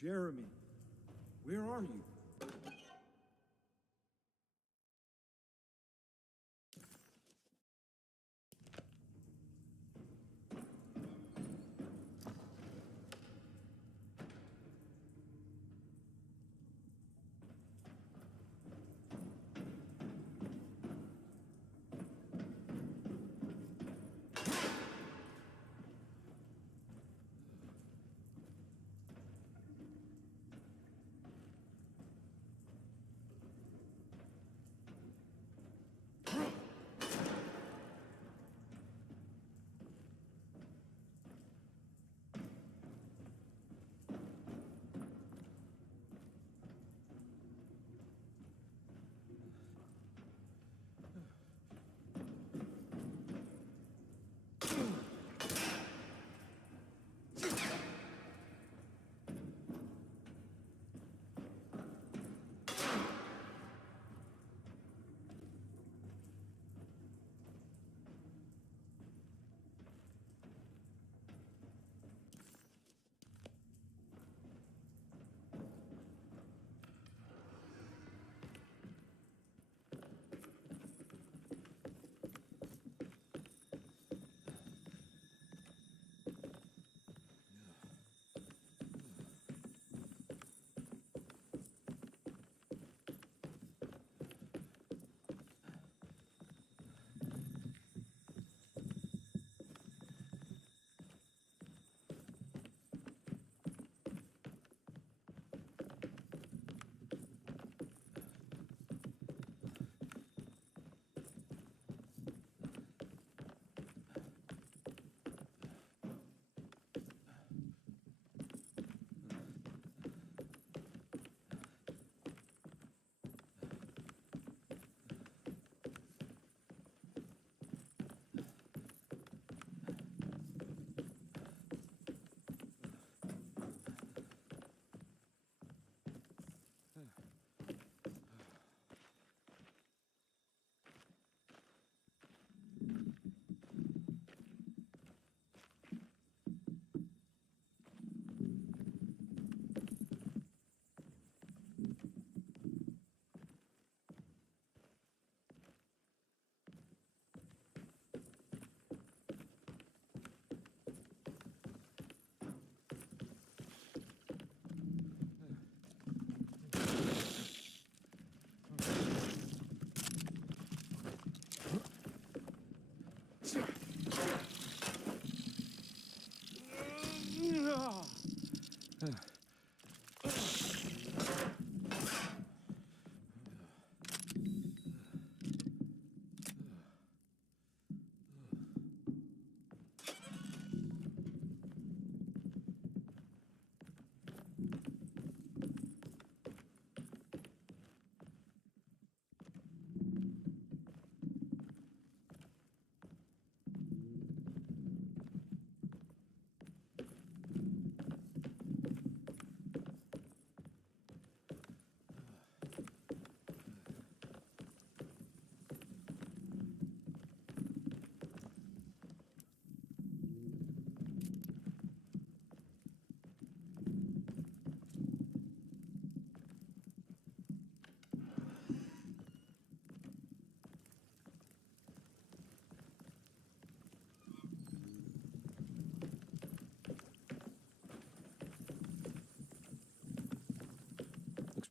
Jeremy, where are you?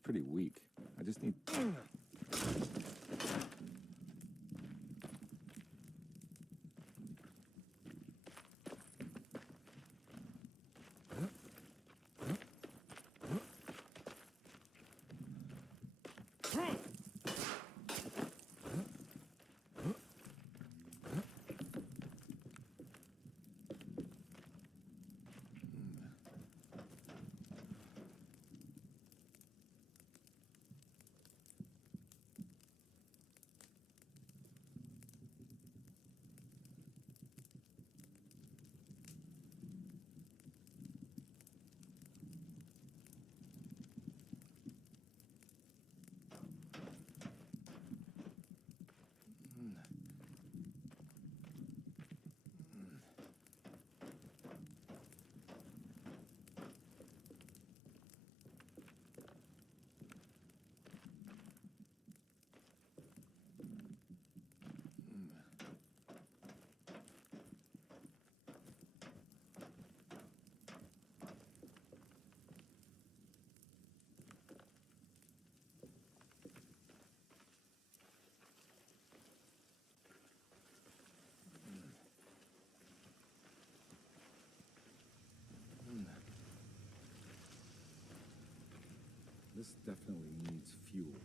pretty weak. I just need... This definitely needs fuel.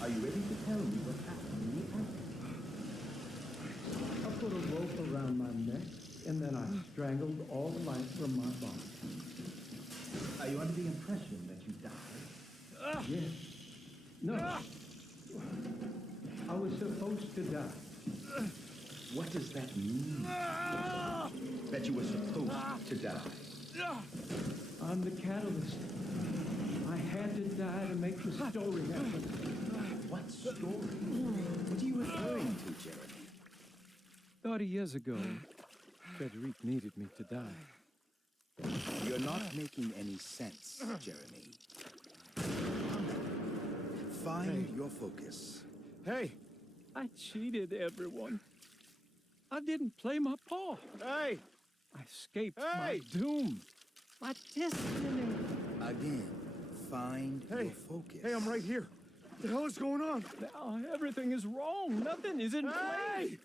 Are you ready to tell me what happened in the attic? I put a rope around my neck, and then I strangled all the life from my body. Are you under the impression that you died? Yes. No. I was supposed to die. What does that mean? That you were supposed to die? I'm the catalyst. I had to die to make the story happen. What story? What are you referring to, Jeremy? 30 years ago, Frederic needed me to die. You're not making any sense, Jeremy. Find your focus. Hey! I cheated everyone. I didn't play my part. Hey! I escaped my doom. My destiny. Again, find your focus. Hey, I'm right here. What the hell is going on? Now everything is wrong. Nothing is in place.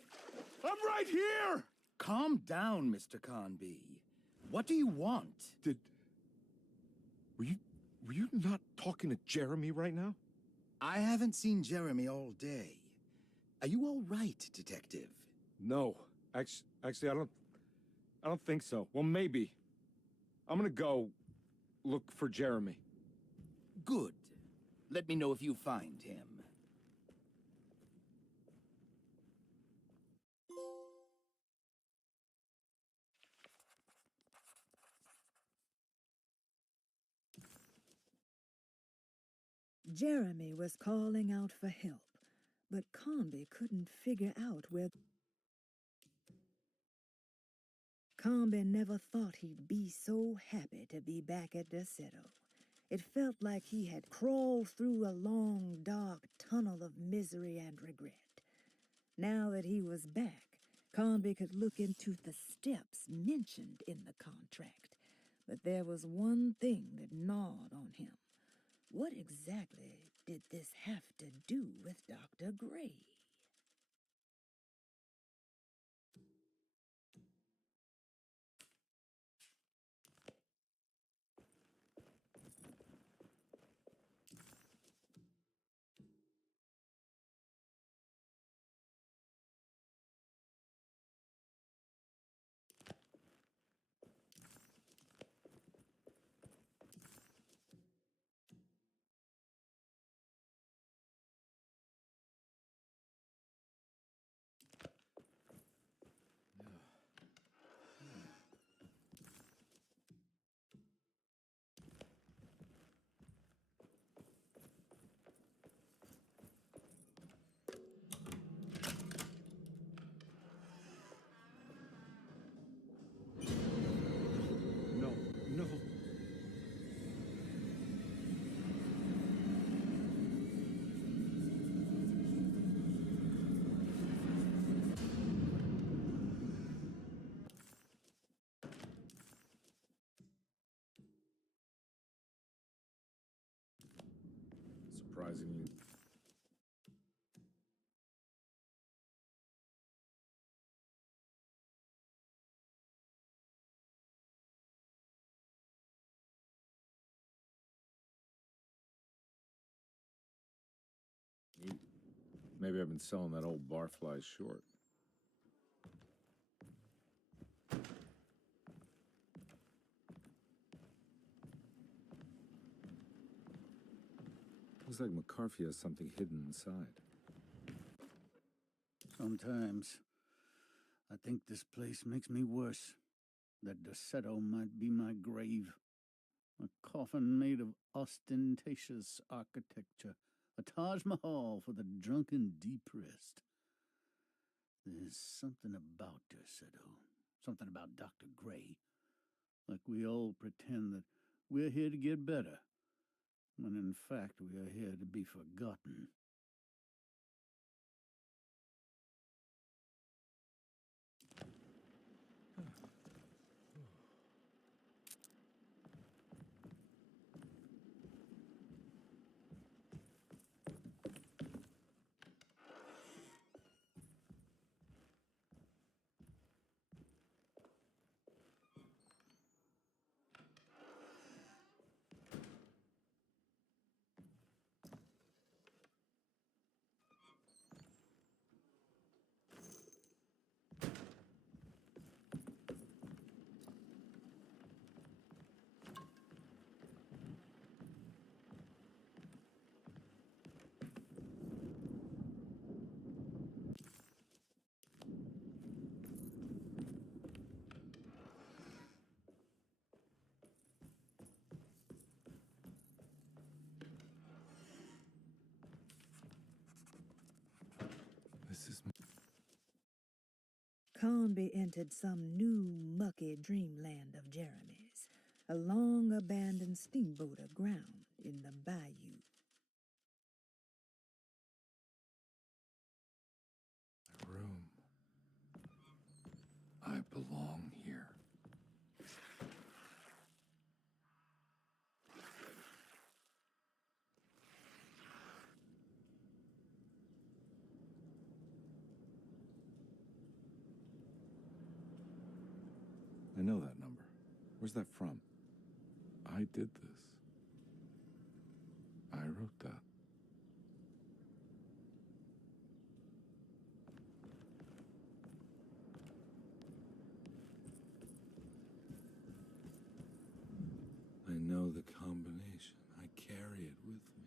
I'm right here! Calm down, Mr. Conby. What do you want? Were you not talking to Jeremy right now? I haven't seen Jeremy all day. Are you all right, Detective? No. Actually, I don't think so. Well, maybe. I'm gonna go look for Jeremy. Good. Let me know if you find him. Jeremy was calling out for help, but Comby couldn't figure out where... Comby never thought he'd be so happy to be back at Derceto. It felt like he had crawled through a long, dark tunnel of misery and regret. Now that he was back, Comby could look into the steps mentioned in the contract, but there was one thing that gnawed on him. What exactly did this have to do with Dr. Gray? No. Surprisingly. Maybe I've been selling that old barfly short. Looks like McCarthy has something hidden inside. Sometimes, I think this place makes me worse. That Derceto might be my grave. A coffin made of ostentatious architecture. A Taj Mahal for the drunken depressed. There's something about Derceto. Something about Dr. Gray. Like we all pretend that we're here to get better, when in fact we are here to be forgotten. Conby entered some new, mucky dreamland of Jeremy's, a long-abandoned steamboat aground in the bayou. My room. I belong here. I know that number. Where's that from? I did this. I wrote that. I know the combination. I carry it with me.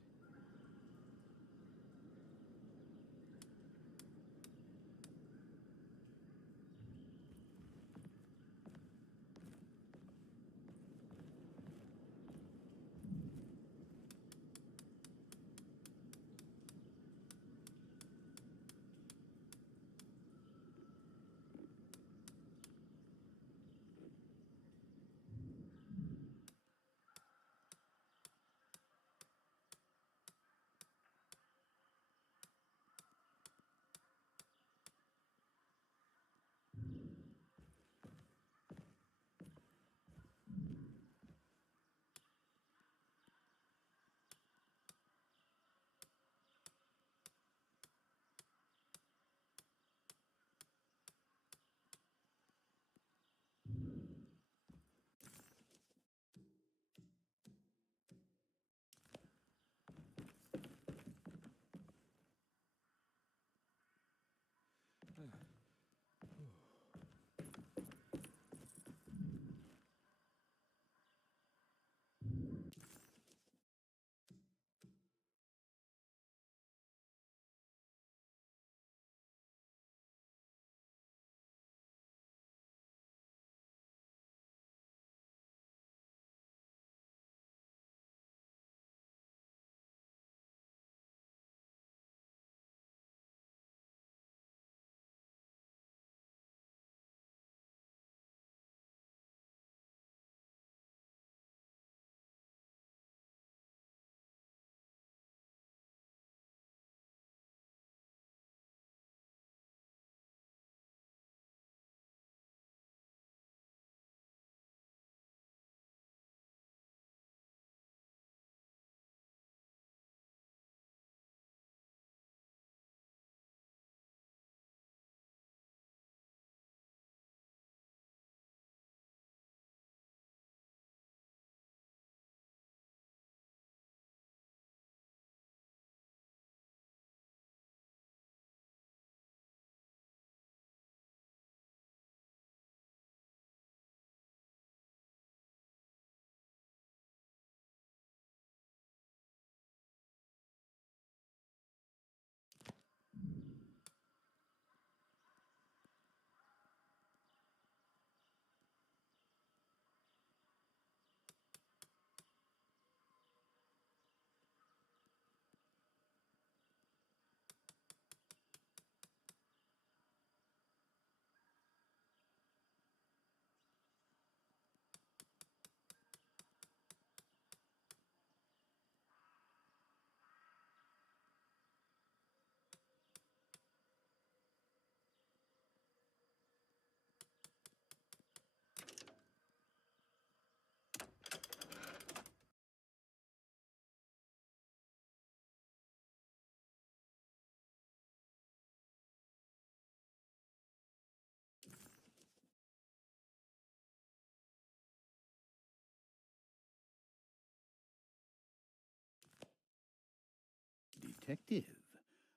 Detective,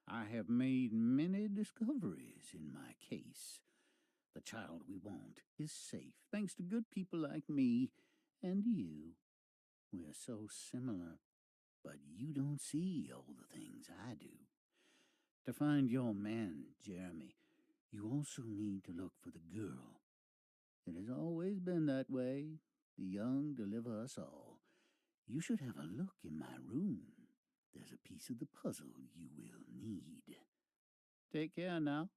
I have made many discoveries in my case. The child we want is safe, thanks to good people like me and you. We're so similar, but you don't see all the things I do. To find your man, Jeremy, you also need to look for the girl. It has always been that way. The young deliver us all. You should have a look in my room. There's a piece of the puzzle you will need. Take care now.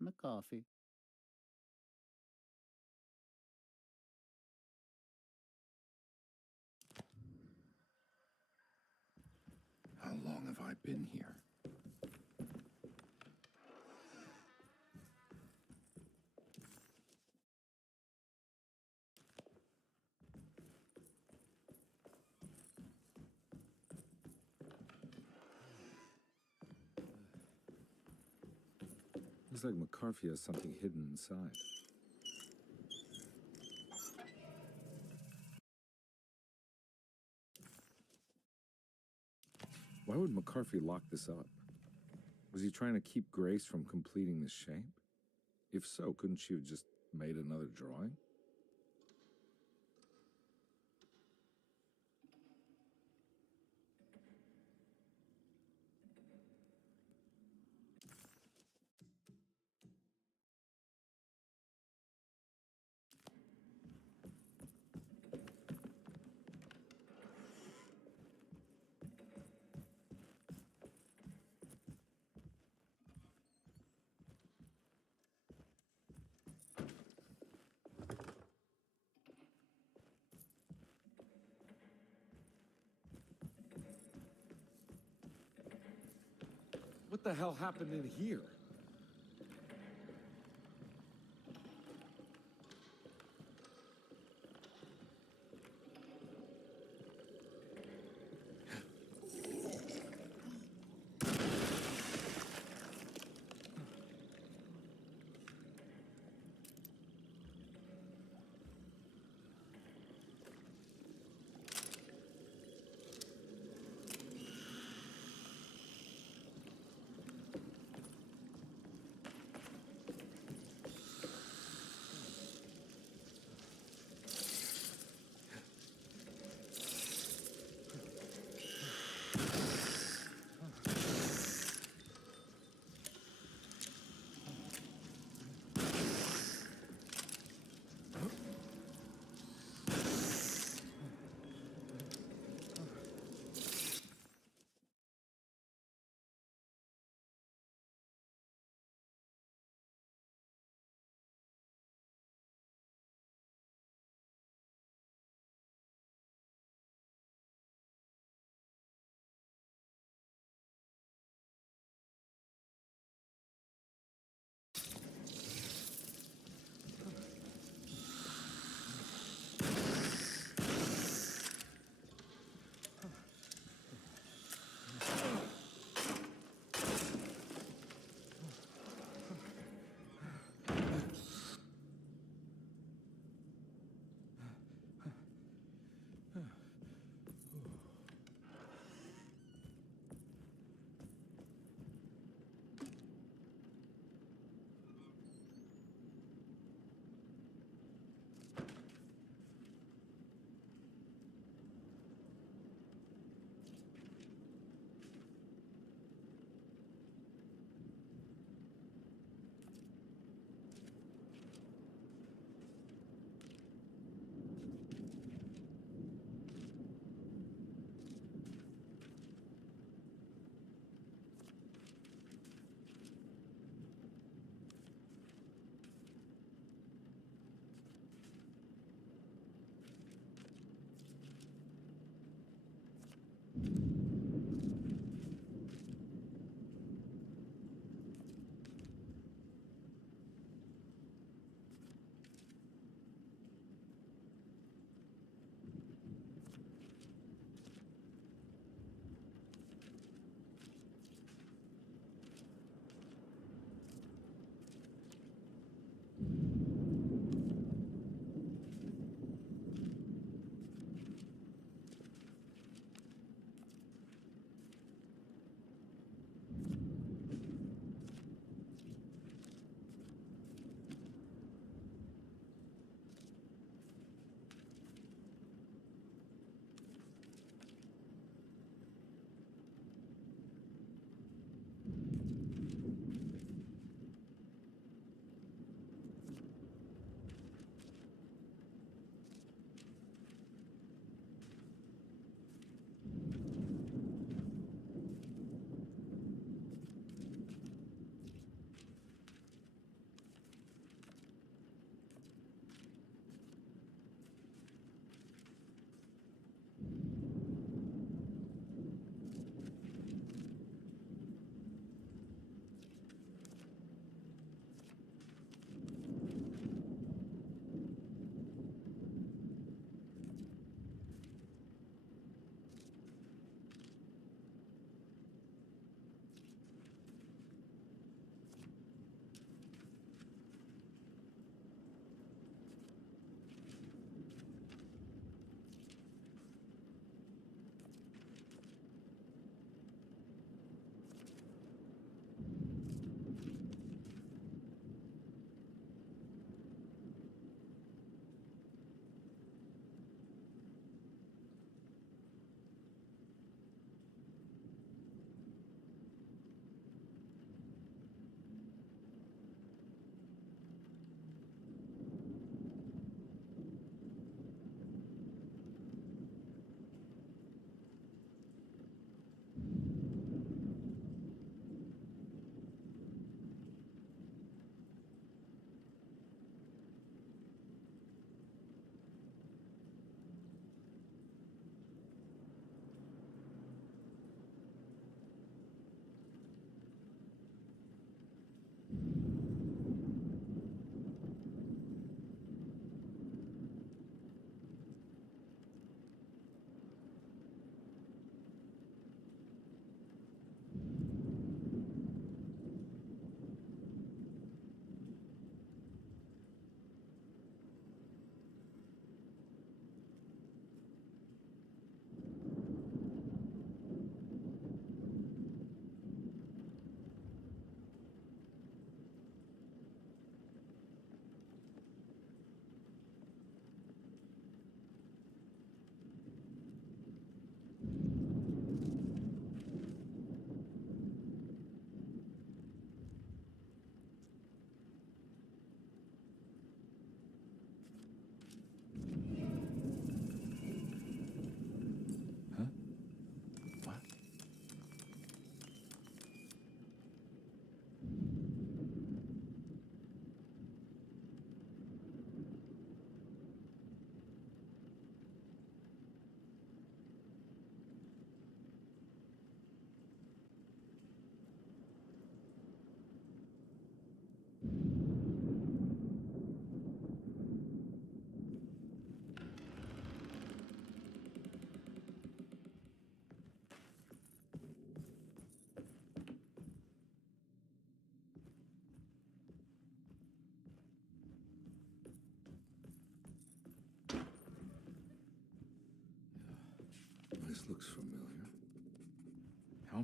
My coffee. Looks like McCarthy has something hidden inside. Why would McCarthy lock this up? Was he trying to keep Grace from completing the shape? If so, couldn't she have just made another drawing? What the hell happened in here?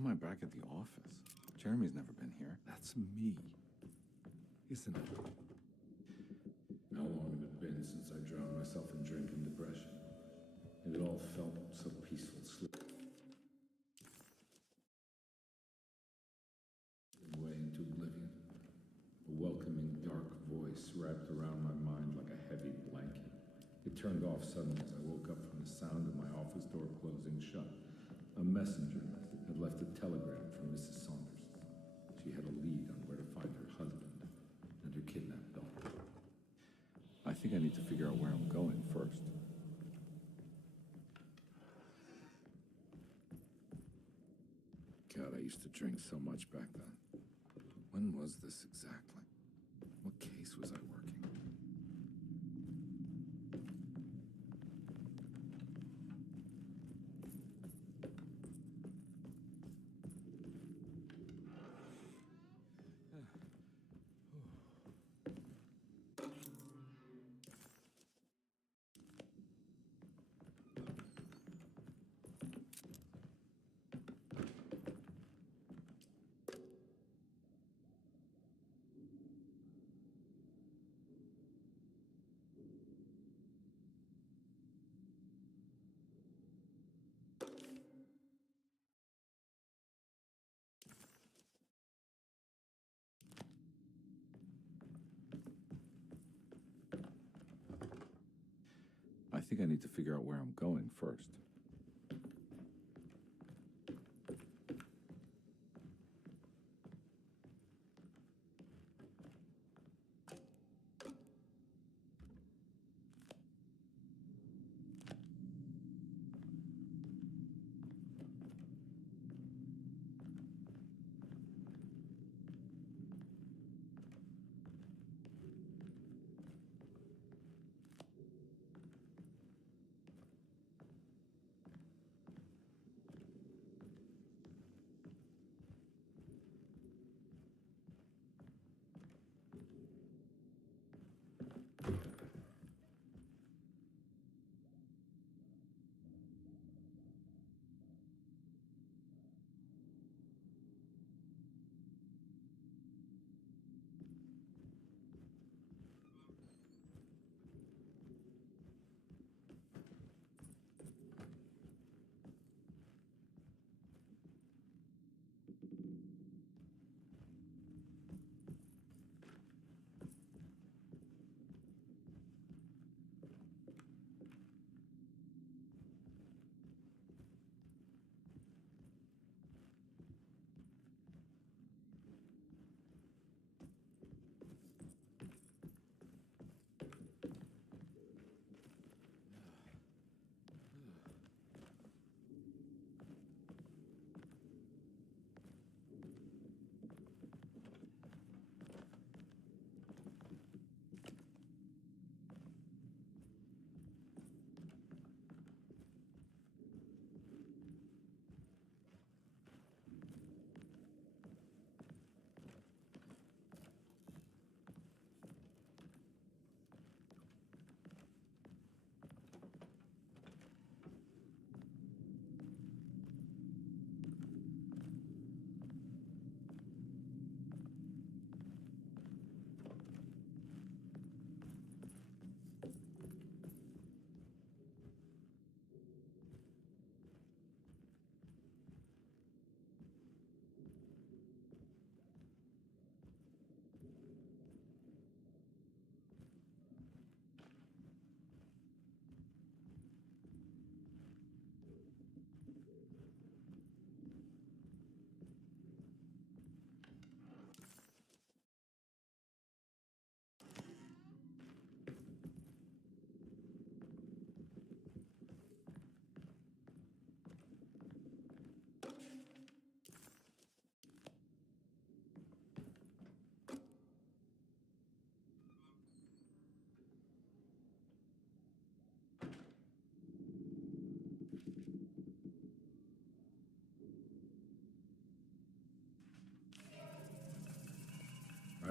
am I back at the office? Jeremy's never been here. That's me, isn't it? How long had it been since I drowned myself in drink and depression? And it all felt so peaceful, way into oblivion. A welcoming, dark voice wrapped around my mind like a heavy blanket. It turned off suddenly as I woke up from the sound of my office door closing shut. A messenger had left a telegram from Mrs. Saunders. She had a lead on where to find her husband and her kidnapped daughter. I think I need to figure out where I'm going first. God, I used to drink so much back then. When was this exactly? What case was I working? I think I need to figure out where I'm going first.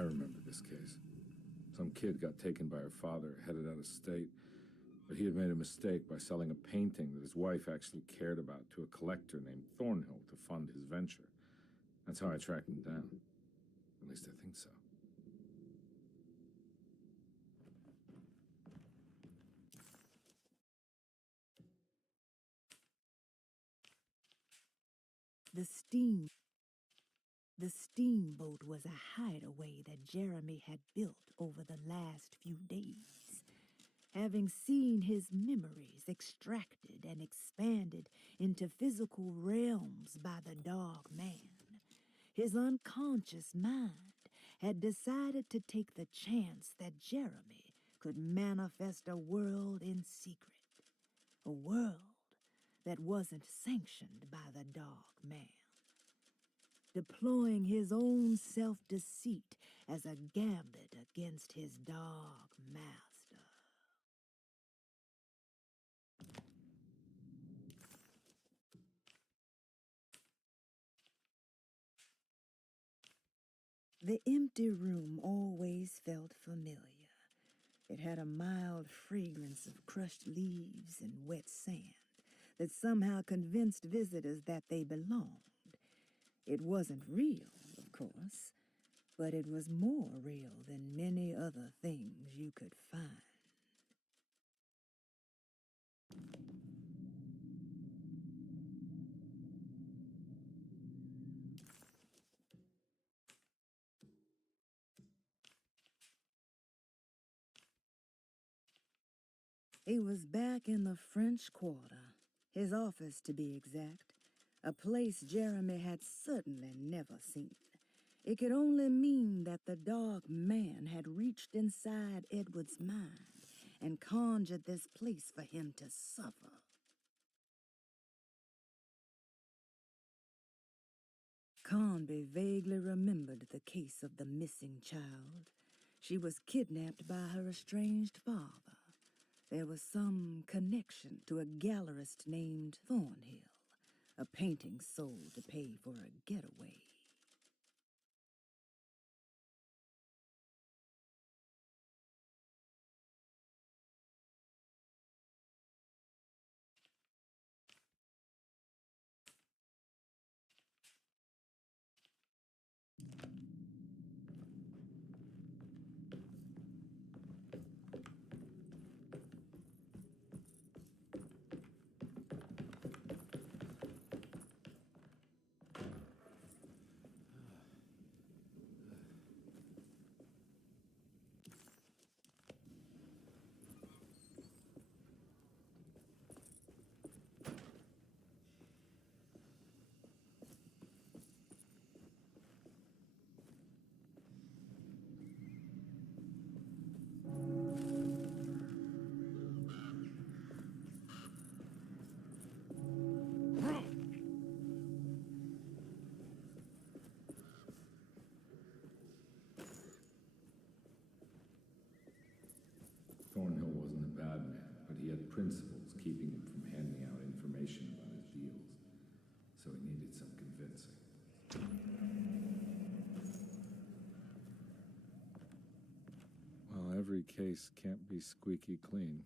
I remember this case. Some kid got taken by her father, headed out of state. But he had made a mistake by selling a painting that his wife actually cared about to a collector named Thornhill to fund his venture. That's how I tracked him down. At least I think so. The steamboat was a hideaway that Jeremy had built over the last few days. Having seen his memories extracted and expanded into physical realms by the Dog Man, his unconscious mind had decided to take the chance that Jeremy could manifest a world in secret. A world that wasn't sanctioned by the Dog Man. Deploying his own self-deceit as a gambit against his dog master. The empty room always felt familiar. It had a mild fragrance of crushed leaves and wet sand that somehow convinced visitors that they belonged. It wasn't real, of course, but it was more real than many other things you could find. He was back in the French Quarter, his office to be exact, a place Jeremy had certainly never seen. It could only mean that the Dog Man had reached inside Edward's mind and conjured this place for him to suffer. Conby vaguely remembered the case of the missing child. She was kidnapped by her estranged father. There was some connection to a gallerist named Thornhill, a painting sold to pay for a getaway. Thornhill wasn't a bad man, but he had principles keeping him from handing out information about his deals. So he needed some convincing. Well, every case can't be squeaky clean.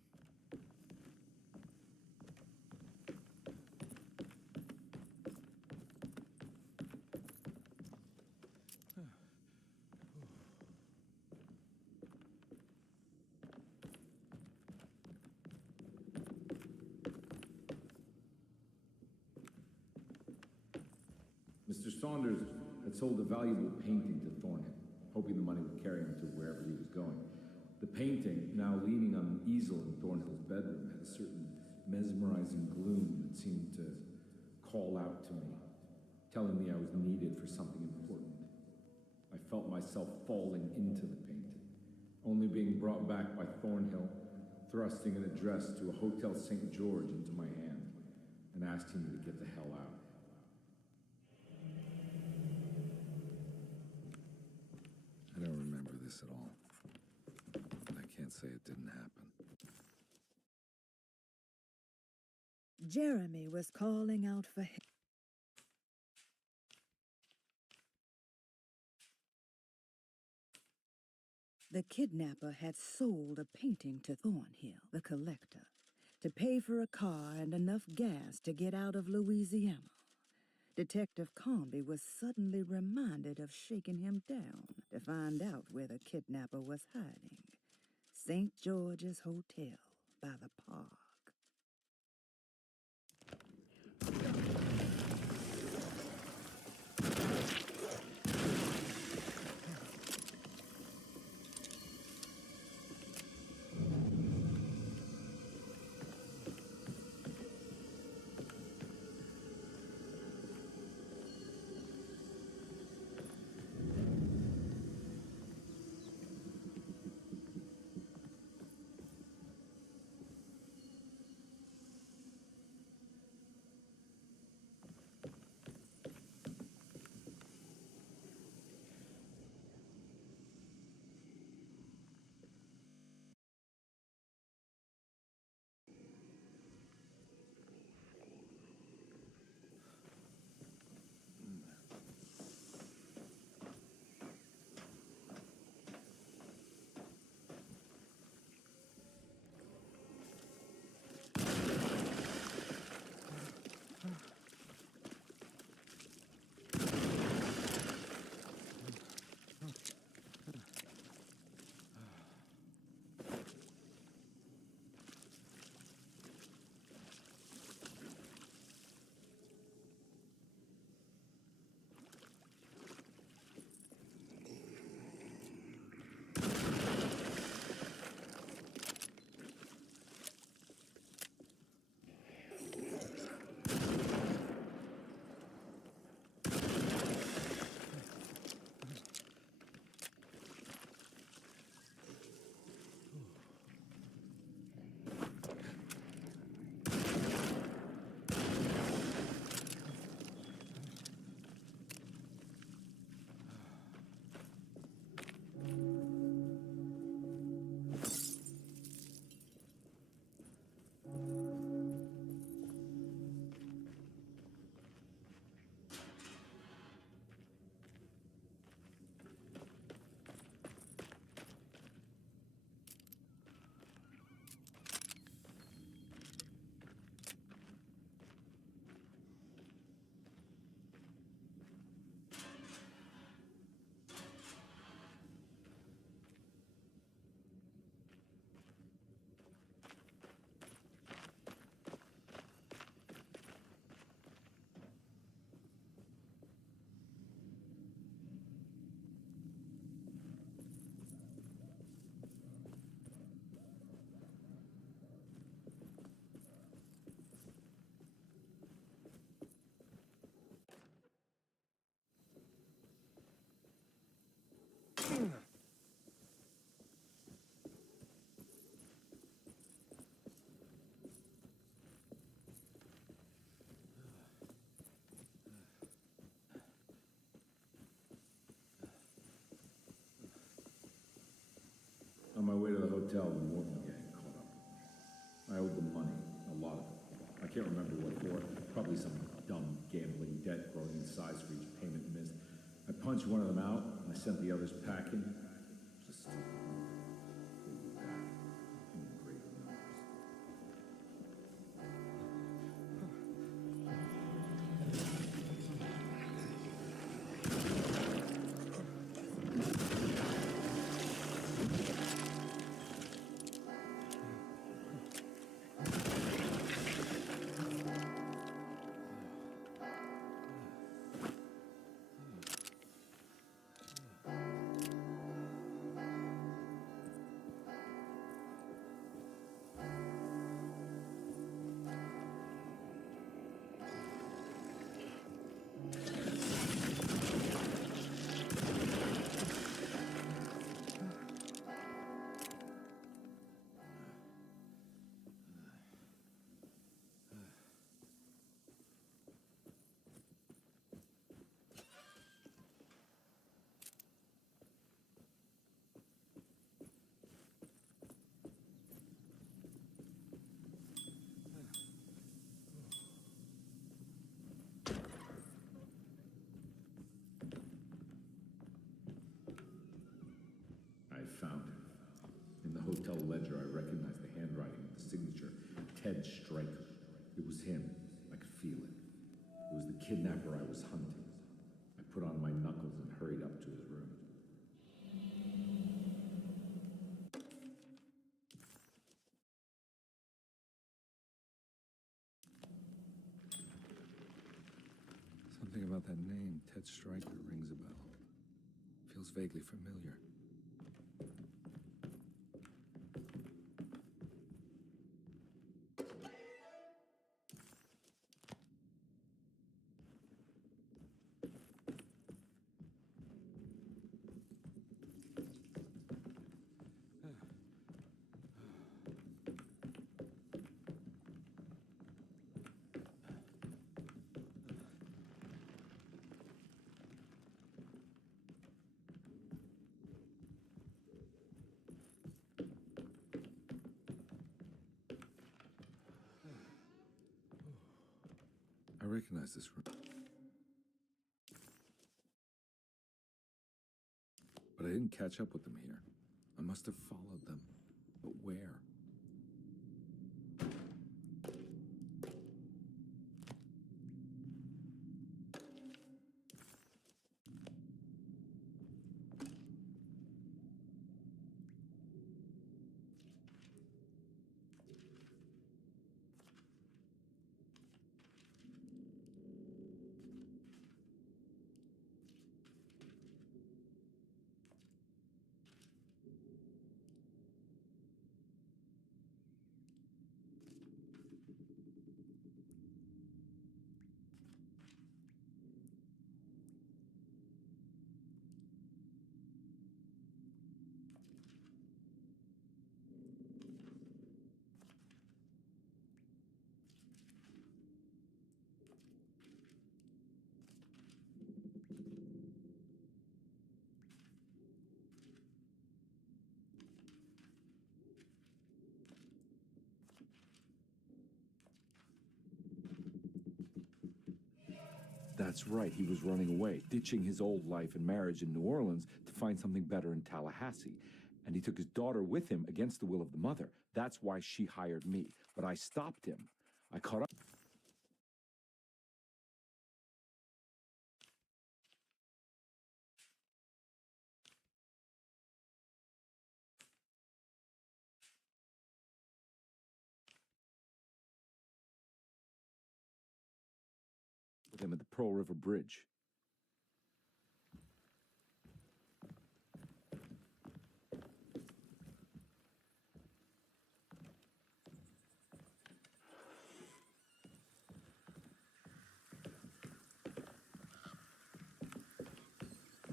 Mr. Saunders had sold a valuable painting to Thornhill, hoping the money would carry him to wherever he was going. The painting, now leaning on an easel in Thornhill's bedroom, had a certain mesmerizing gloom that seemed to call out to me, telling me I was needed for something important. I felt myself falling into the painting, only being brought back by Thornhill, thrusting an address to a Hotel St. George into my hand and asking me to get the hell out. I don't remember this at all. I can't say it didn't happen. Jeremy was calling out for help. The kidnapper had sold a painting to Thornhill, the collector, to pay for a car and enough gas to get out of Louisiana. Detective Comby was suddenly reminded of shaking him down to find out where the kidnapper was hiding. St. George's Hotel by the park. On my way to the hotel, the Morton gang caught up. I owed them money, a lot of it. I can't remember what for. Probably some dumb gambling debt growing in size for each payment missed. I punched one of them out, and I sent the others packing. Just stupid. They were back in great numbers. hotel ledger, I recognized the handwriting, the signature. Ted Stryker. It was him. I could feel it. It was the kidnapper I was hunting. I put on my knuckles and hurried up to his room. Something about that name, Ted Stryker, rings a bell. Feels vaguely familiar. I recognize this room. But I didn't catch up with them here. I must have followed them. But where? That's right, he was running away, ditching his old life and marriage in New Orleans to find something better in Tallahassee. And he took his daughter with him against the will of the mother. That's why she hired me. But I stopped him. I caught up with him at the Pearl River Bridge.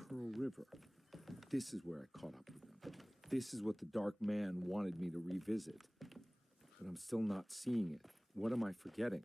Pearl River. This is where I caught up with him. This is what the Dark Man wanted me to revisit. But I'm still not seeing it. What am I forgetting?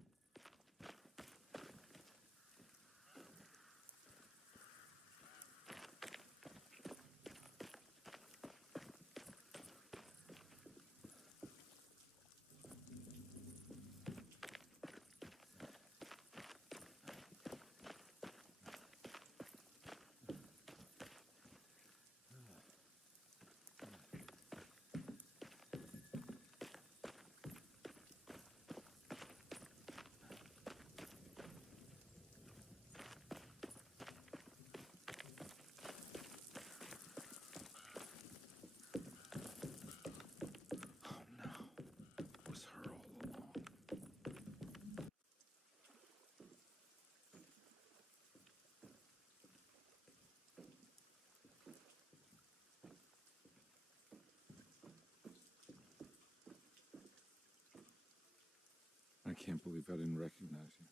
I can't believe I didn't recognize you.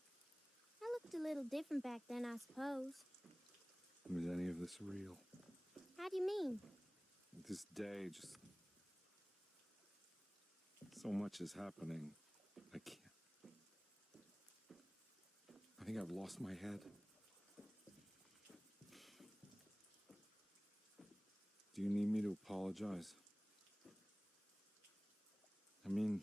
I looked a little different back then, I suppose. Was any of this real? How do you mean? This day, just... so much is happening. I can't... I think I've lost my head. Do you need me to apologize? I mean...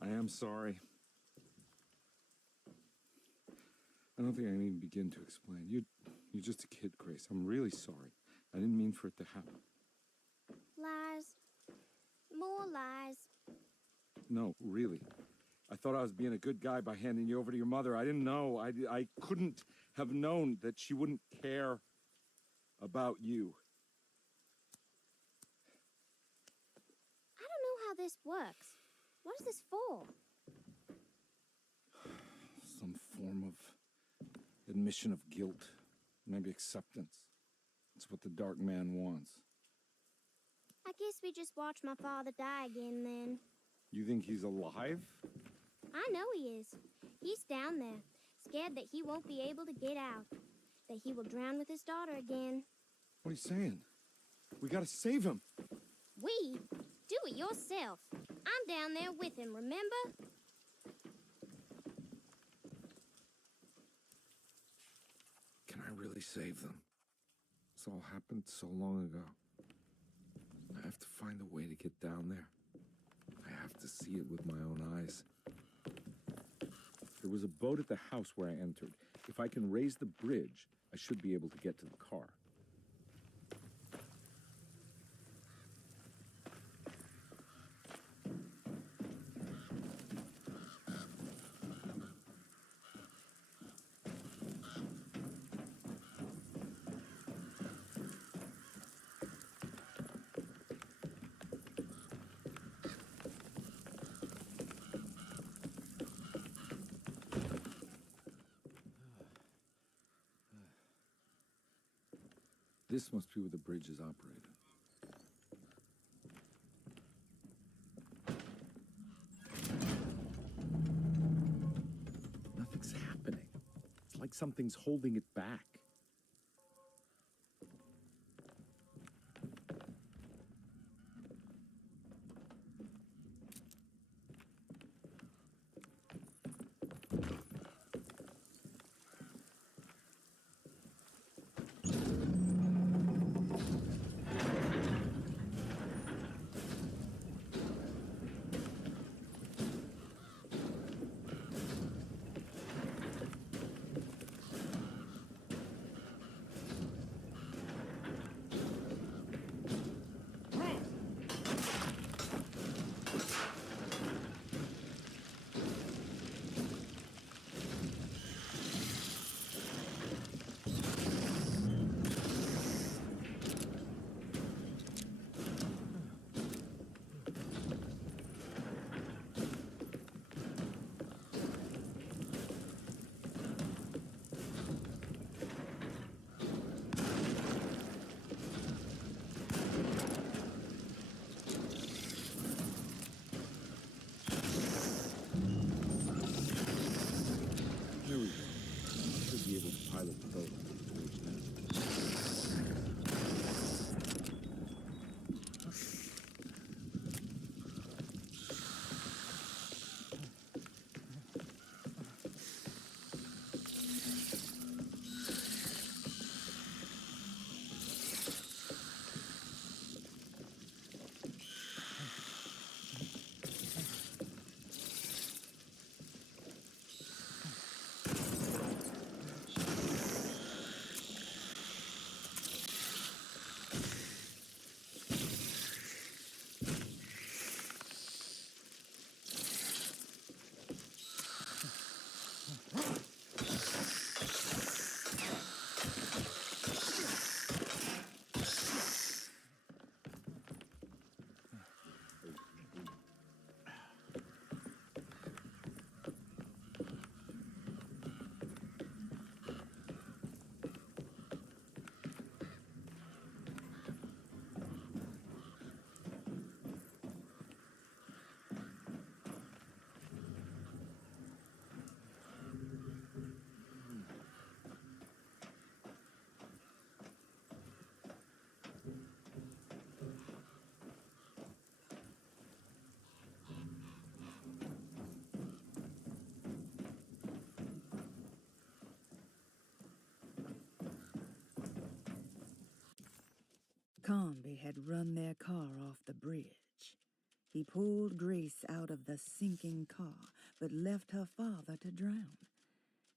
I am sorry. I don't think I can even begin to explain. You're just a kid, Grace. I'm really sorry. I didn't mean for it to happen. Lies. More lies. No, really. I thought I was being a good guy by handing you over to your mother. I didn't know. I couldn't have known that she wouldn't care about you. I don't know how this works. What is this for? Some form of admission of guilt. Maybe acceptance. It's what the Dark Man wants. I guess we just watch my father die again then. You think he's alive? I know he is. He's down there, scared that he won't be able to get out. That he will drown with his daughter again. What are you saying? We gotta save him. We? Do it yourself. I'm down there with him, remember? Can I really save them? This all happened so long ago. I have to find a way to get down there. I have to see it with my own eyes. There was a boat at the house where I entered. If I can raise the bridge, I should be able to get to the car. This must be where the bridge is operated. Nothing's happening. It's like something's holding it back. There we go. Should be able to pilot the boat onto the bridge now. Comby had run their car off the bridge. He pulled Grace out of the sinking car, but left her father to drown.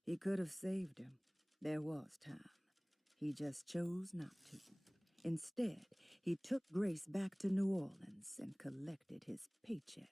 He could have saved him. There was time. He just chose not to. Instead, he took Grace back to New Orleans and collected his paycheck.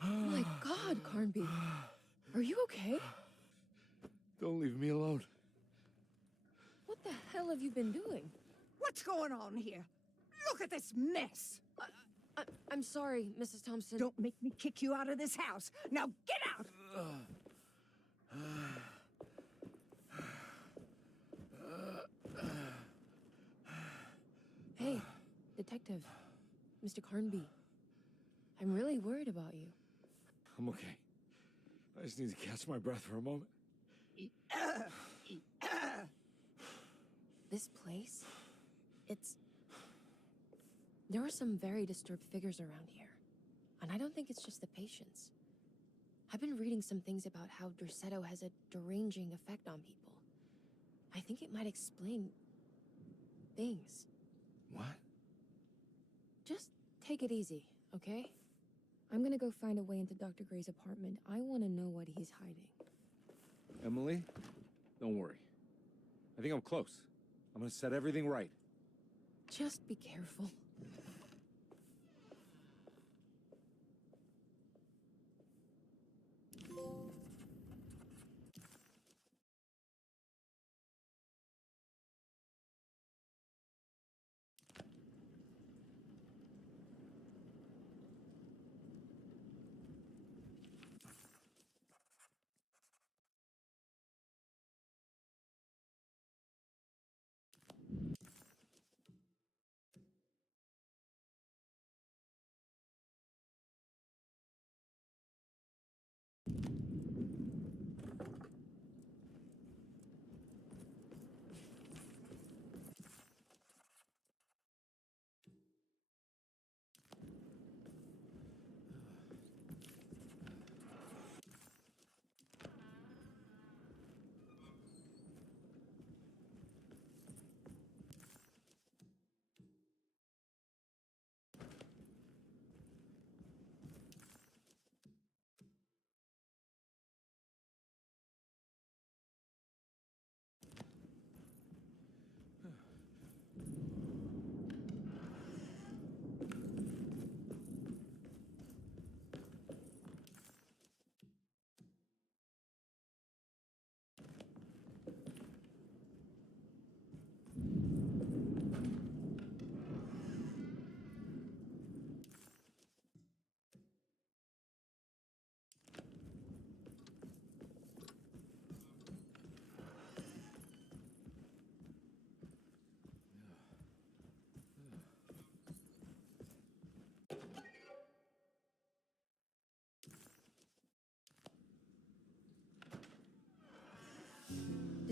My God, Carnby. Are you okay? Don't leave me alone. What the hell have you been doing? What's going on here? Look at this mess! I'm sorry, Mrs. Thompson. Don't make me kick you out of this house. Now get out! Hey, Detective. Mr. Carnby. I'm really worried about you. I'm okay. I just need to catch my breath for a moment. This place? There are some very disturbed figures around here. And I don't think it's just the patients. I've been reading some things about how Derceto has a deranging effect on people. I think it might explain things. What? Just take it easy, okay? I'm gonna go find a way into Dr. Gray's apartment. I want to know what he's hiding. Emily, don't worry. I think I'm close. I'm gonna set everything right. Just be careful.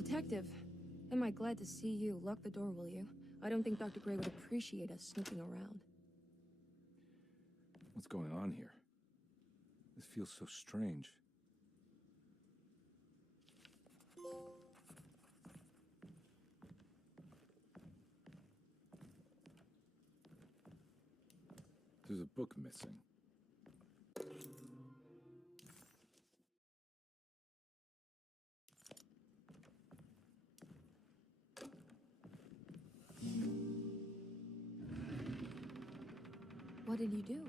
Detective, am I glad to see you. Lock the door, will you? I don't think Dr. Gray would appreciate us snooping around. What's going on here? This feels so strange. There's a book missing. What did you do?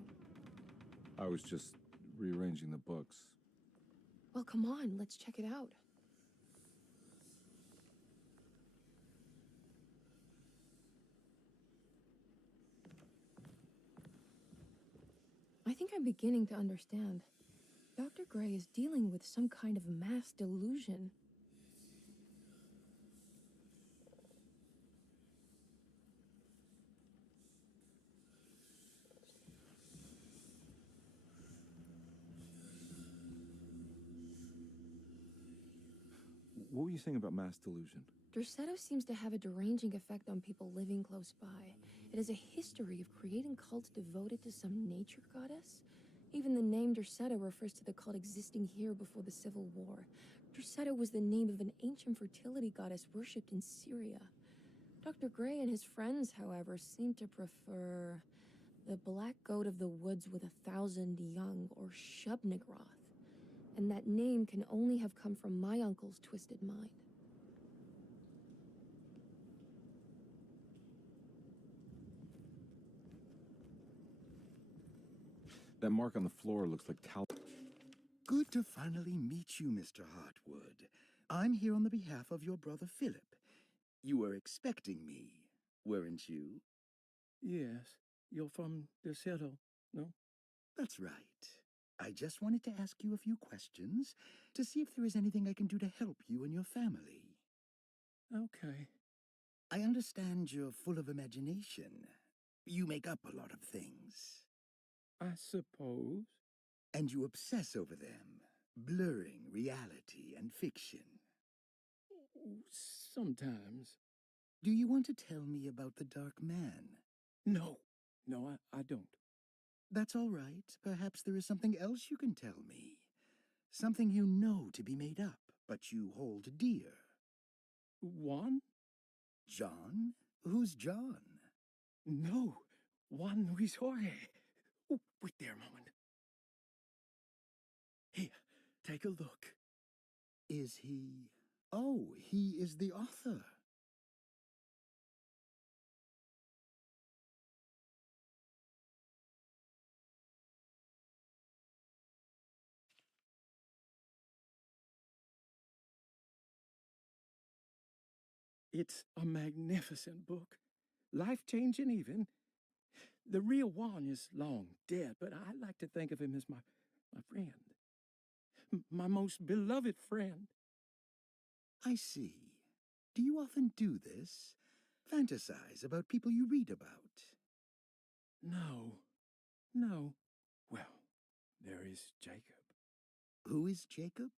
I was just rearranging the books. Well, come on, let's check it out. I think I'm beginning to understand. Dr. Gray is dealing with some kind of mass delusion. What were you saying about mass delusion? Derceto seems to have a deranging effect on people living close by. It has a history of creating cults devoted to some nature goddess. Even the name Derceto refers to the cult existing here before the Civil War. Derceto was the name of an ancient fertility goddess worshipped in Syria. Dr. Gray and his friends, however, seem to prefer the black goat of the woods with 1,000 young, or Shub-Nigroth. And that name can only have come from my uncle's twisted mind. That mark on the floor looks like tal. Good to finally meet you, Mr. Hartwood. I'm here on the behalf of your brother Philip. You were expecting me, weren't you? Yes, you're from Derceto, no? That's right. I just wanted to ask you a few questions to see if there is anything I can do to help you and your family. Okay. I understand you're full of imagination. You make up a lot of things. I suppose. And you obsess over them, blurring reality and fiction. Sometimes. Do you want to tell me about the Dark Man? No, I don't. That's all right. Perhaps there is something else you can tell me. Something you know to be made up, but you hold dear. Juan? John? Who's John? No, Juan Luis Jorge. Oh, wait there a moment. Here, take a look. Is he... Oh, he is the author. It's a magnificent book. Life-changing even. The real Juan is long dead, but I like to think of him as my friend. My most beloved friend. I see. Do you often do this? Fantasize about people you read about? No. Well, there is Jacob. Who is Jacob?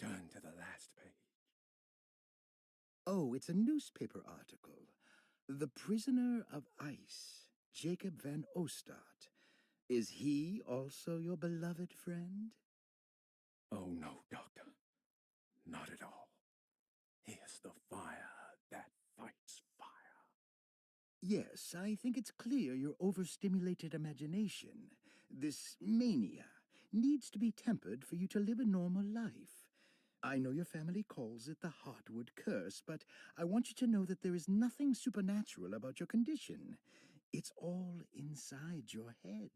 Turn to the last page. Oh, it's a newspaper article. The Prisoner of Ice, Jacob van Ostad. Is he also your beloved friend? Oh, no, Doctor. Not at all. He is the fire that fights fire. Yes, I think it's clear your overstimulated imagination, this mania, needs to be tempered for you to live a normal life. I know your family calls it the Hartwood curse, but I want you to know that there is nothing supernatural about your condition. It's all inside your head.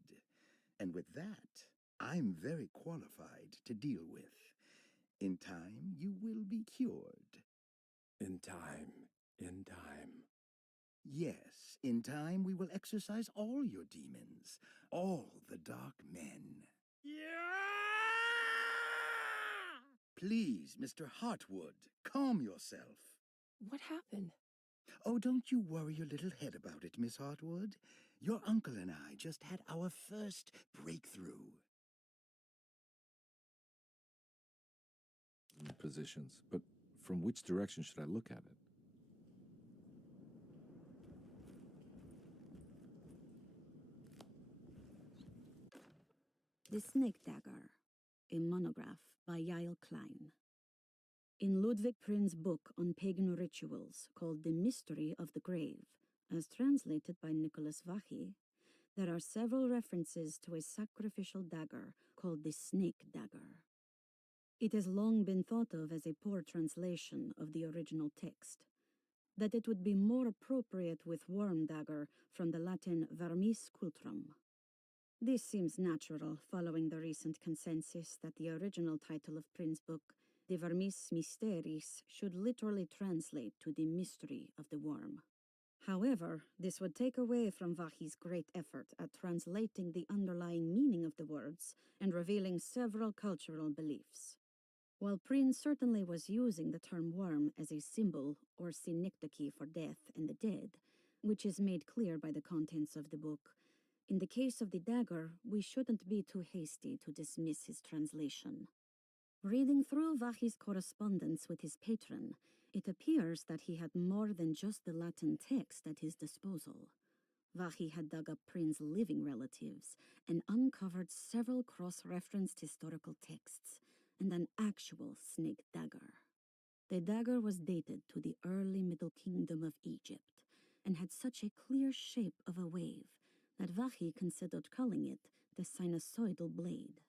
And with that, I'm very qualified to deal with. In time, you will be cured. In time. Yes, in time we will exorcise all your demons, all the dark men. Please, Mr. Hartwood, calm yourself. What happened? Oh, don't you worry your little head about it, Miss Hartwood. Your uncle and I just had our first breakthrough. Positions, but From which direction should I look at it? The Snake Dagger, a monograph by Yael Klein. In Ludwig Prin's book on pagan rituals called The Mystery of the Grave, as translated by Nicholas Vachy, there are several references to a sacrificial dagger called the Snake Dagger. It has long been thought of as a poor translation of the original text, that it would be more appropriate with worm dagger from the Latin vermis cultrum. This seems natural following the recent consensus that the original title of Prin's book, De Vermis Mysteris, should literally translate to the mystery of the worm. However, this would take away from Vachy's great effort at translating the underlying meaning of the words and revealing several cultural beliefs. While Prin certainly was using the term worm as a symbol or synecdoche for death and the dead, which is made clear by the contents of the book, in the case of the dagger, we shouldn't be too hasty to dismiss his translation. Reading through Vachy's correspondence with his patron, it appears that he had more than just the Latin text at his disposal. Vachy had dug up Prin's living relatives and uncovered several cross-referenced historical texts and an actual snake dagger. The dagger was dated to the early Middle Kingdom of Egypt and had such a clear shape of a wave that Vachy considered calling it the sinusoidal blade.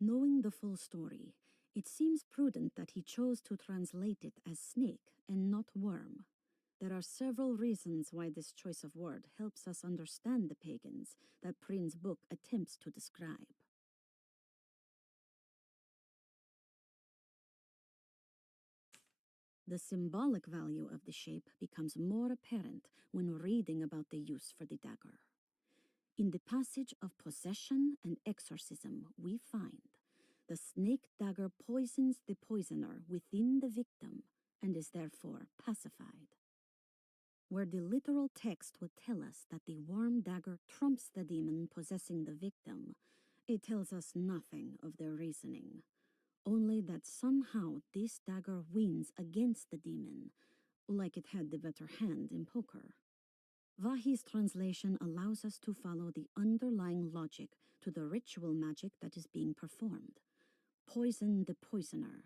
Knowing the full story, it seems prudent that he chose to translate it as snake and not worm. There are several reasons why this choice of word helps us understand the pagans that Prin's book attempts to describe. The symbolic value of the shape becomes more apparent when reading about the use for the dagger. In the passage of possession and exorcism, we find the snake dagger poisons the poisoner within the victim and is therefore pacified. Where the literal text would tell us that the worm dagger trumps the demon possessing the victim, it tells us nothing of their reasoning, only that somehow this dagger wins against the demon, like it had the better hand in poker. Vachy's translation allows us to follow the underlying logic to the ritual magic that is being performed. Poison the poisoner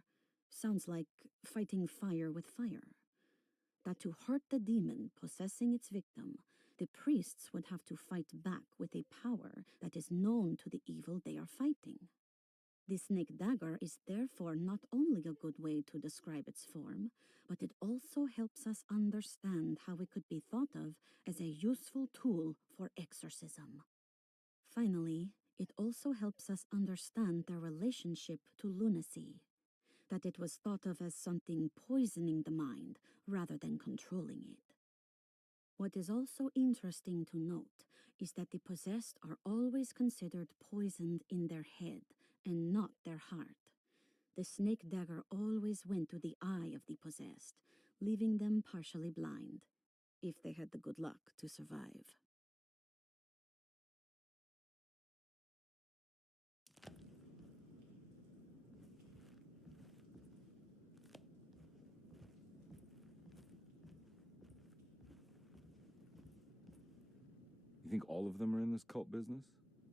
sounds like fighting fire with fire. That to hurt the demon possessing its victim, the priests would have to fight back with a power that is known to the evil they are fighting. The snake dagger is therefore not only a good way to describe its form, but it also helps us understand how it could be thought of as a useful tool for exorcism. Finally, it also helps us understand their relationship to lunacy, that it was thought of as something poisoning the mind rather than controlling it. What is also interesting to note is that the possessed are always considered poisoned in their head and not their heart. The snake dagger always went to the eye of the possessed, leaving them partially blind, if they had the good luck to survive. You think all of them are in this cult business?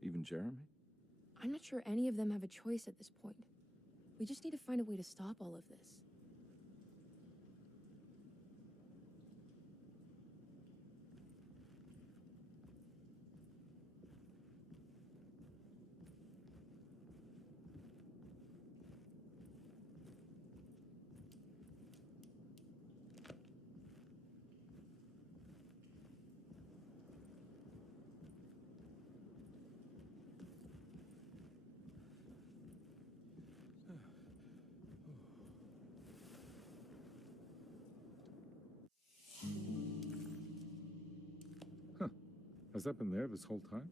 Even Jeremy? I'm not sure any of them have a choice at this point. We just need to find a way to stop all of this. Has that been there this whole time?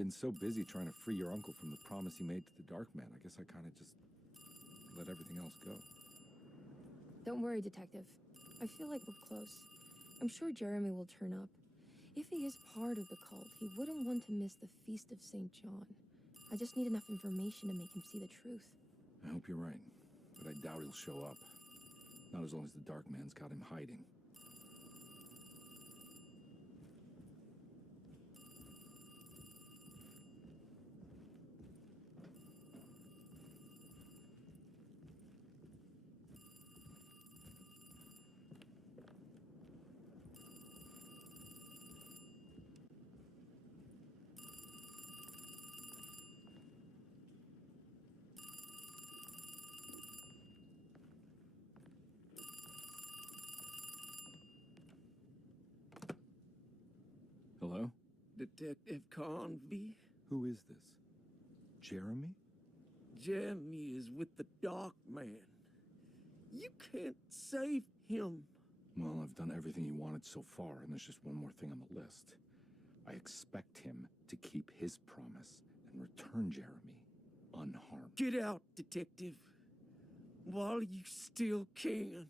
been so busy trying to free your uncle from the promise he made to the Dark Man, I guess I kind of just let everything else go. Don't worry, Detective. I feel like we're close. I'm sure Jeremy will turn up. If he is part of the cult, he wouldn't want to miss the Feast of St. John. I just need enough information to make him see the truth. I hope you're right, but I doubt he'll show up. Not as long as the Dark Man's got him hiding. Hello? Detective Conby? Who is this? Jeremy? Jeremy is with the Dark Man. You can't save him. Well, I've done everything he wanted so far, and there's just one more thing on the list. I expect him to keep his promise and return Jeremy unharmed. Get out, Detective, while you still can.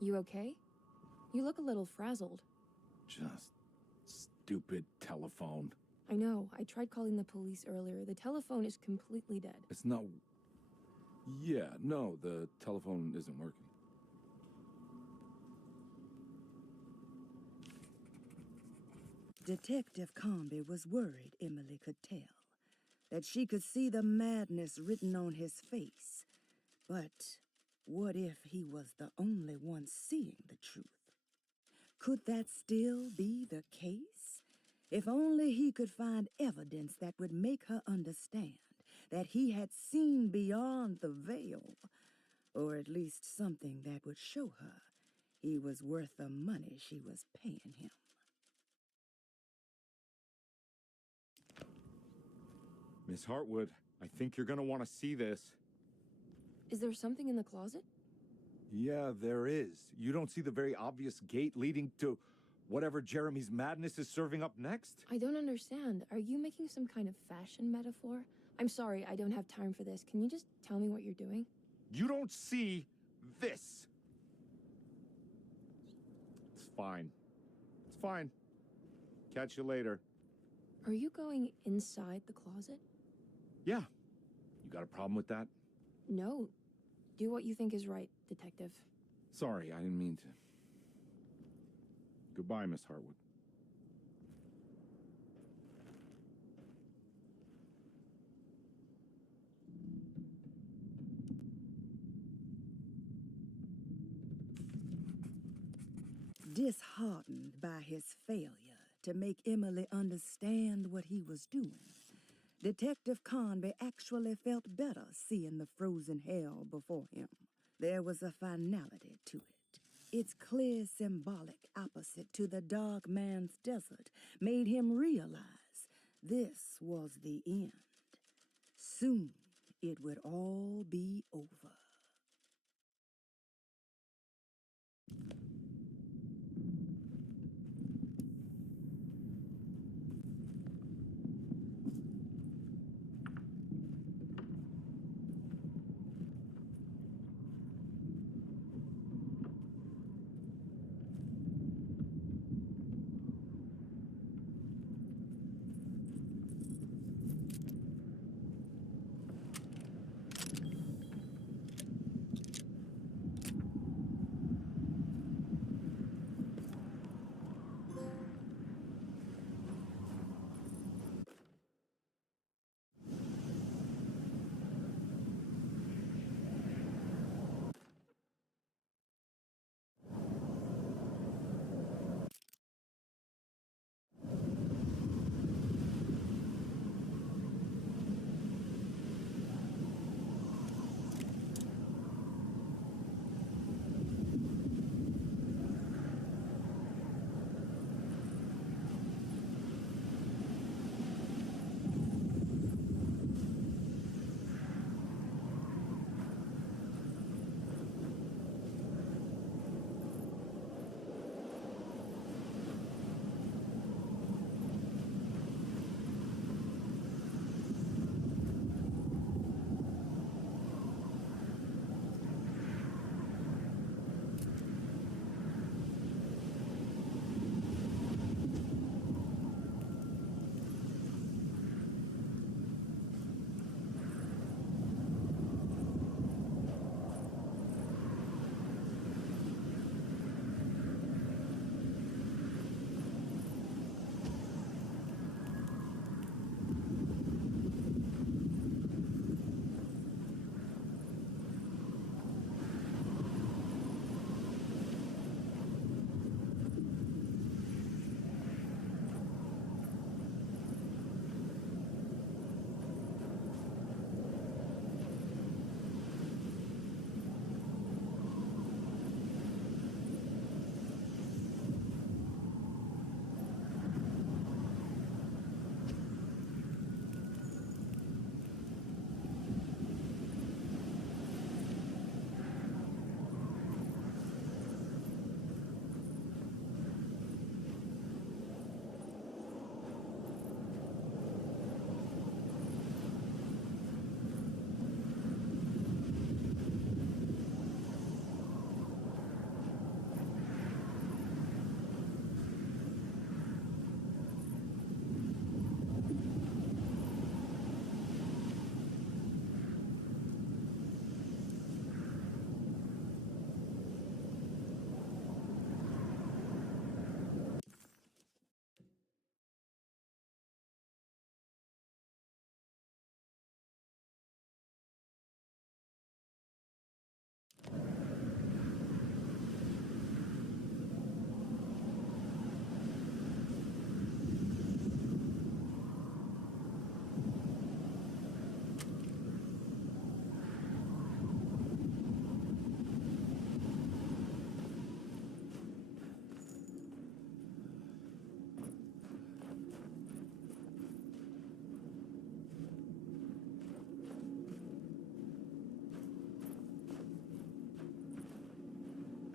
You okay? You look a little frazzled. Just stupid telephone. I know. I tried calling the police earlier. The telephone is completely dead. It's not... Yeah, no, the telephone isn't working. Detective Conby was worried Emily could tell, that she could see the madness written on his face. But what if he was the only one seeing the truth? Could that still be the case? If only he could find evidence that would make her understand that he had seen beyond the veil, or at least something that would show her he was worth the money she was paying him. Miss Hartwood, I think you're gonna want to see this. Is there something in the closet? Yeah, there is. You don't see the very obvious gate leading to whatever Jeremy's madness is serving up next? I don't understand. Are you making some kind of fashion metaphor? I'm sorry, I don't have time for this. Can you just tell me what you're doing? You don't see this. It's fine. It's fine. Catch you later. Are you going inside the closet? Yeah. You got a problem with that? No. Do what you think is right, Detective. Sorry, I didn't mean to. Goodbye, Miss Hartwood. Disheartened by his failure to make Emily understand what he was doing, Detective Conby actually felt better seeing the frozen hell before him. There was a finality to it, Its clear symbolic opposite to the dark man's desert made him realize this was the end. Soon it would all be over.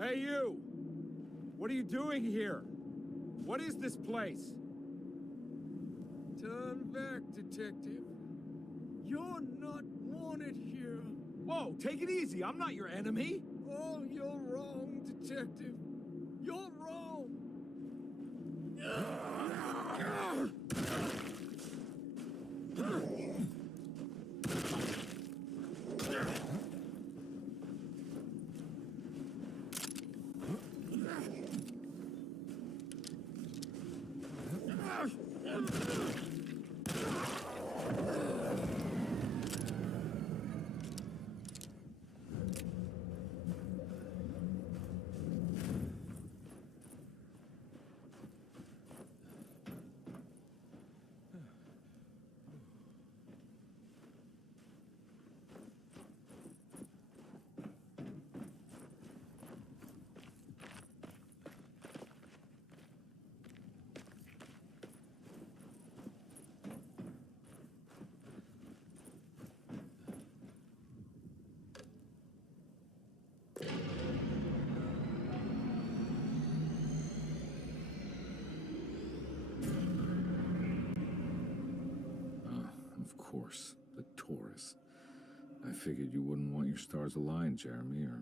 Hey, you! What are you doing here? What is this place? Turn back, detective. You're not wanted here. Whoa, take it easy. I'm not your enemy. Oh, you're wrong, detective. You're wrong. horse, the Taurus. I figured you wouldn't want your stars aligned, Jeremy, or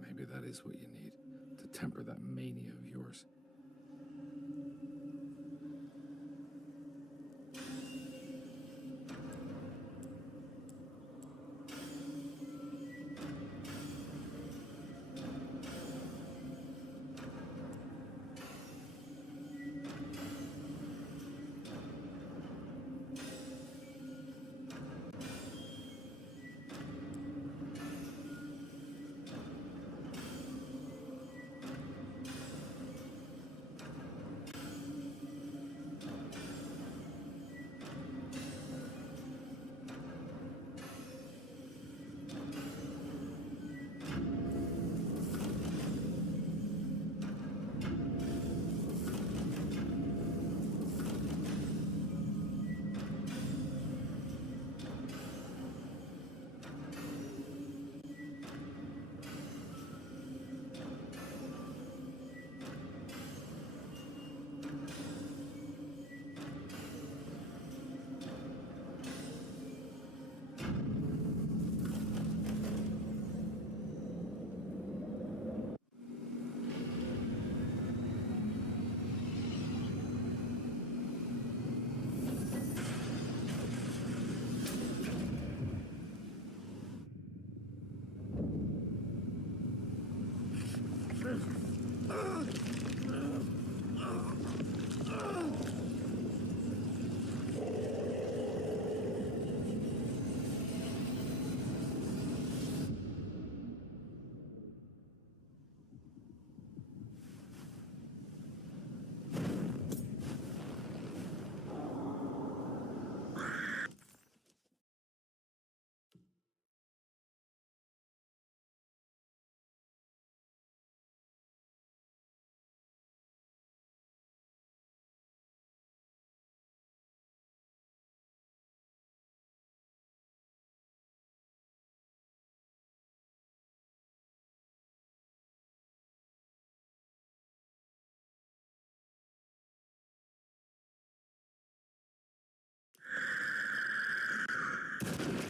maybe that is what you need to temper that mania of yours.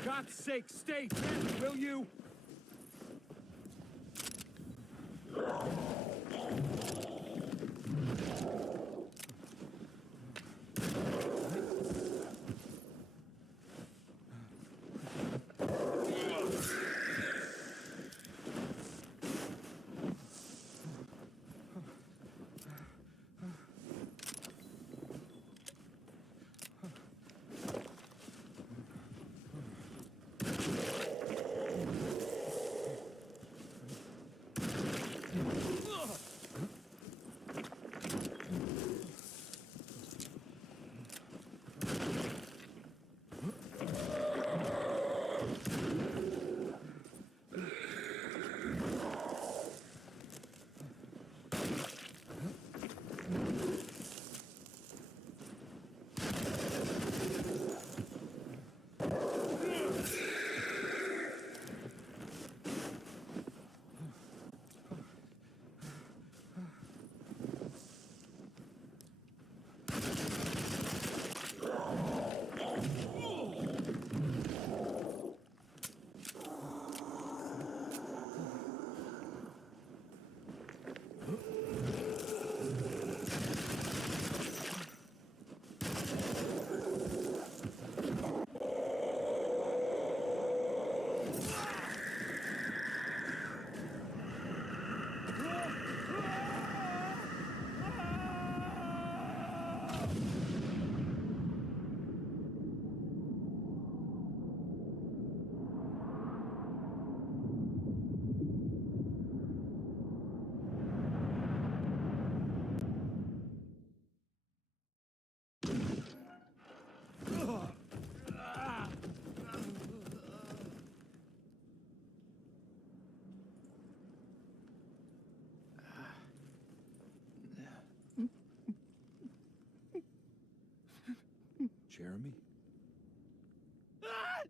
God's sake, stay dead, will you? Jeremy? I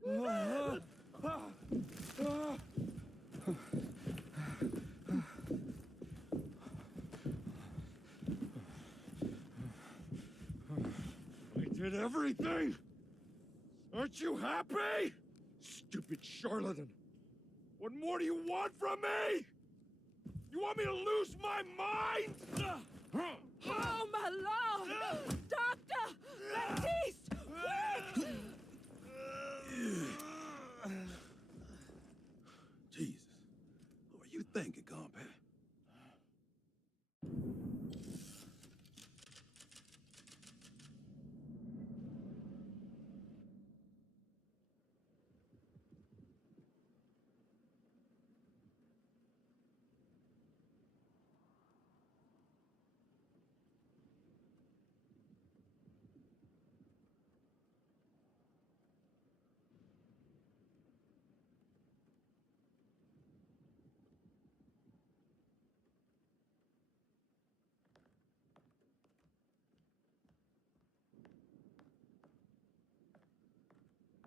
did everything! Aren't you happy? Stupid charlatan. What more do you want from me? You want me to lose my mind? Oh, my Lord! Doctor! Baptiste! Quick! Jesus. What were you thinking, compadre?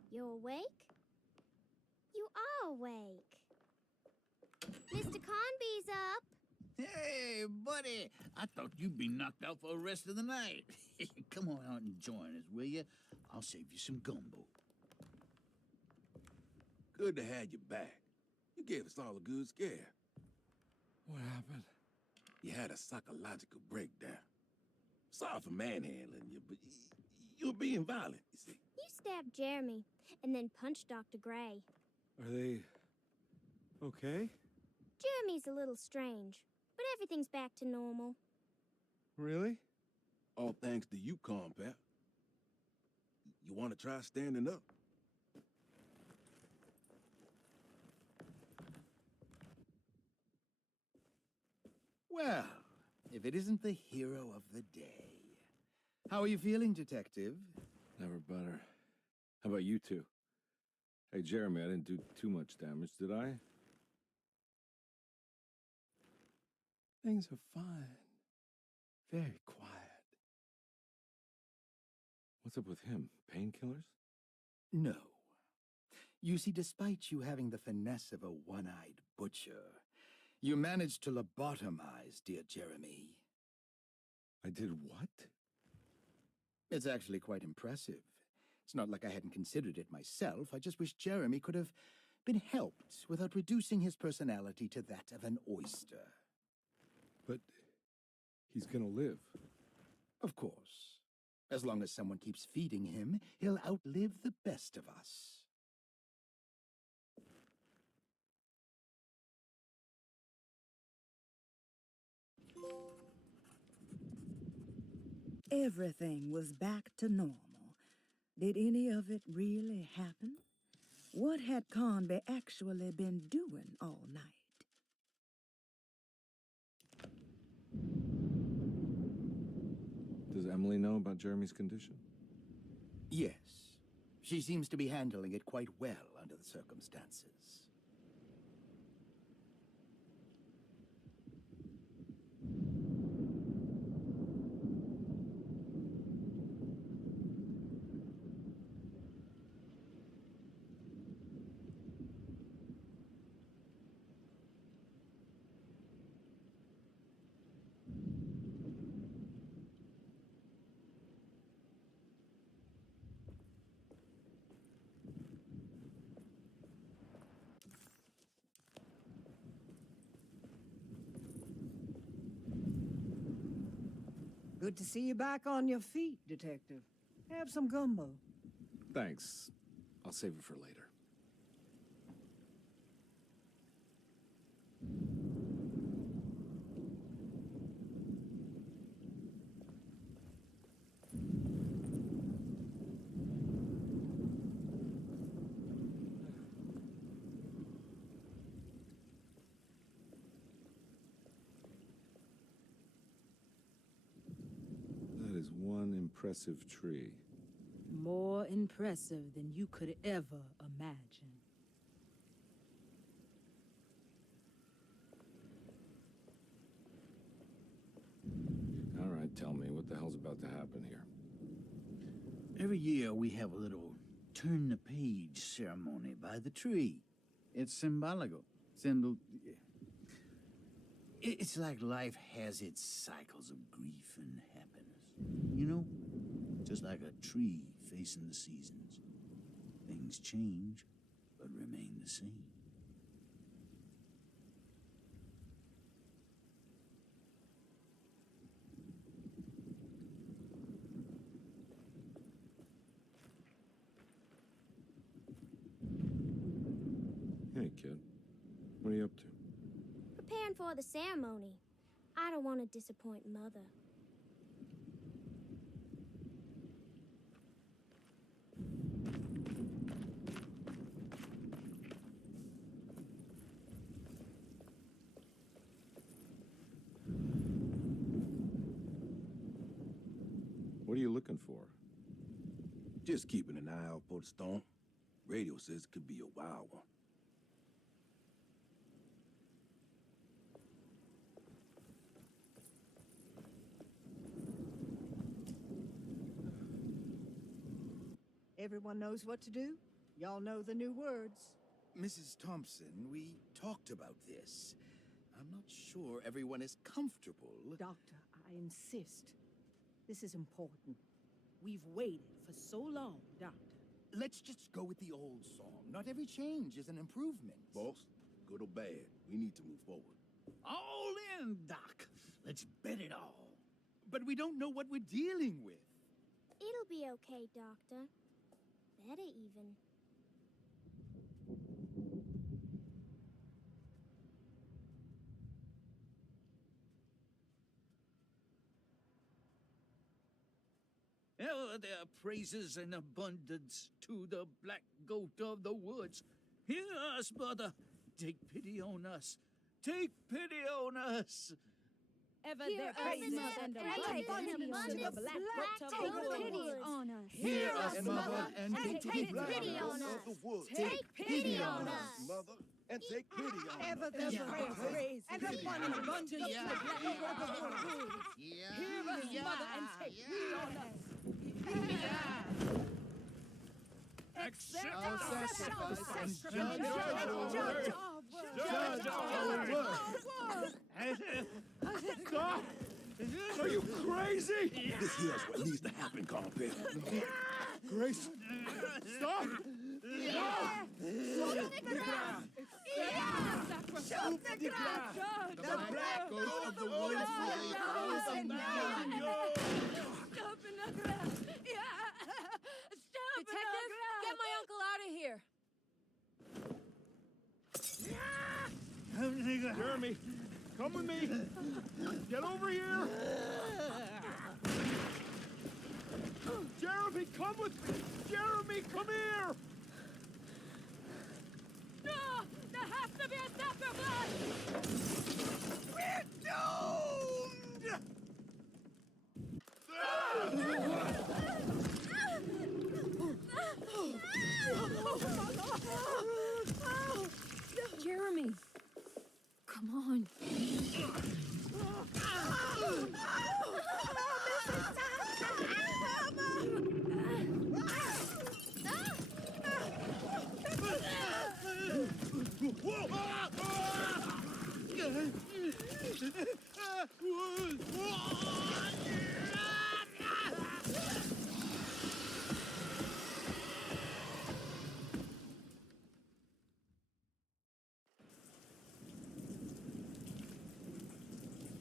You awake? You are awake. Mr. Conby's up. Hey, buddy. I thought you'd be knocked out for the rest of the night. Come on out and join us, will you? I'll save you some gumbo. Good to have you back. You gave us all a good scare. What happened? You had a psychological breakdown. Sorry for manhandling you, but you were being violent, you see. You stabbed Jeremy and then punched Dr. Gray. Are they okay? Jeremy's a little strange, but everything's back to normal. Really? All thanks to you, compadre. You want to try standing up? Well, if it isn't the hero of the day. How are you feeling, Detective? Never better. How about you two? Hey, Jeremy, I didn't do too much damage, did I? Things are fine. Very quiet. What's up with him? Painkillers? No. You see, despite you having the finesse of a one-eyed butcher, you managed to lobotomize dear Jeremy. I did what? It's actually quite impressive. It's not like I hadn't considered it myself. I just wish Jeremy could have been helped without reducing his personality to that of an oyster. But he's gonna live. Of course. As long as someone keeps feeding him, he'll outlive the best of us. Everything was back to normal. Did any of it really happen? What had Conby actually been doing all night? Does Emily know about Jeremy's condition? Yes. She seems to be handling it quite well under the circumstances. Good to see you back on your feet, Detective. Have some gumbo. Thanks. I'll save it for later. That is one impressive tree. More impressive than you could ever imagine. All right, tell me, what the hell's about to happen here? Every year we have a little turn the page ceremony by the tree. It's symbolical. It's like life has its cycles of grief and happiness. You know? Just like a tree facing the seasons. Things change, but remain the same. Hey, kid. What are you up to? Preparing for the ceremony. I don't want to disappoint Mother. What are you looking for? Just keeping an eye out for the storm. Radio says it could be a wild one. Everyone knows what to do? Y'all know the new words. Mrs. Thompson, we talked about this. I'm not sure everyone is comfortable. Doctor, I insist. This is important. We've waited for so long, Doctor. Let's just go with the old song. Not every change is an improvement. Boss, good or bad, we need to move forward. All in, Doc. Let's bet it all. But we don't know what we're dealing with. It'll be okay, Doctor. Better even. Oh, there are praises and abundance to the black goat of the woods. Hear us, Mother. Take pity on us. Take pity on us. Ever Hear their us, praises Mother, and take abundance abundance to the of black black goat goat of the pity woods. on us. Hear us, Mother, and take take pity on us. Of the woods. Take pity on us. Mother, and take pity on us. Ever their praises and abundance to the black goat of the woods. Hear us, Mother, and take pity on us. Accept our sacrifice and judge our work. Stop! Are you crazy? This here's what needs to happen, Compare. Grace! Stop! The black goat of the woods Detective, get my uncle out of here. Jeremy, come with me! Get over here! Jeremy, come with me! Jeremy, come here! No! There has to be a stopper blood! Jeremy, come on.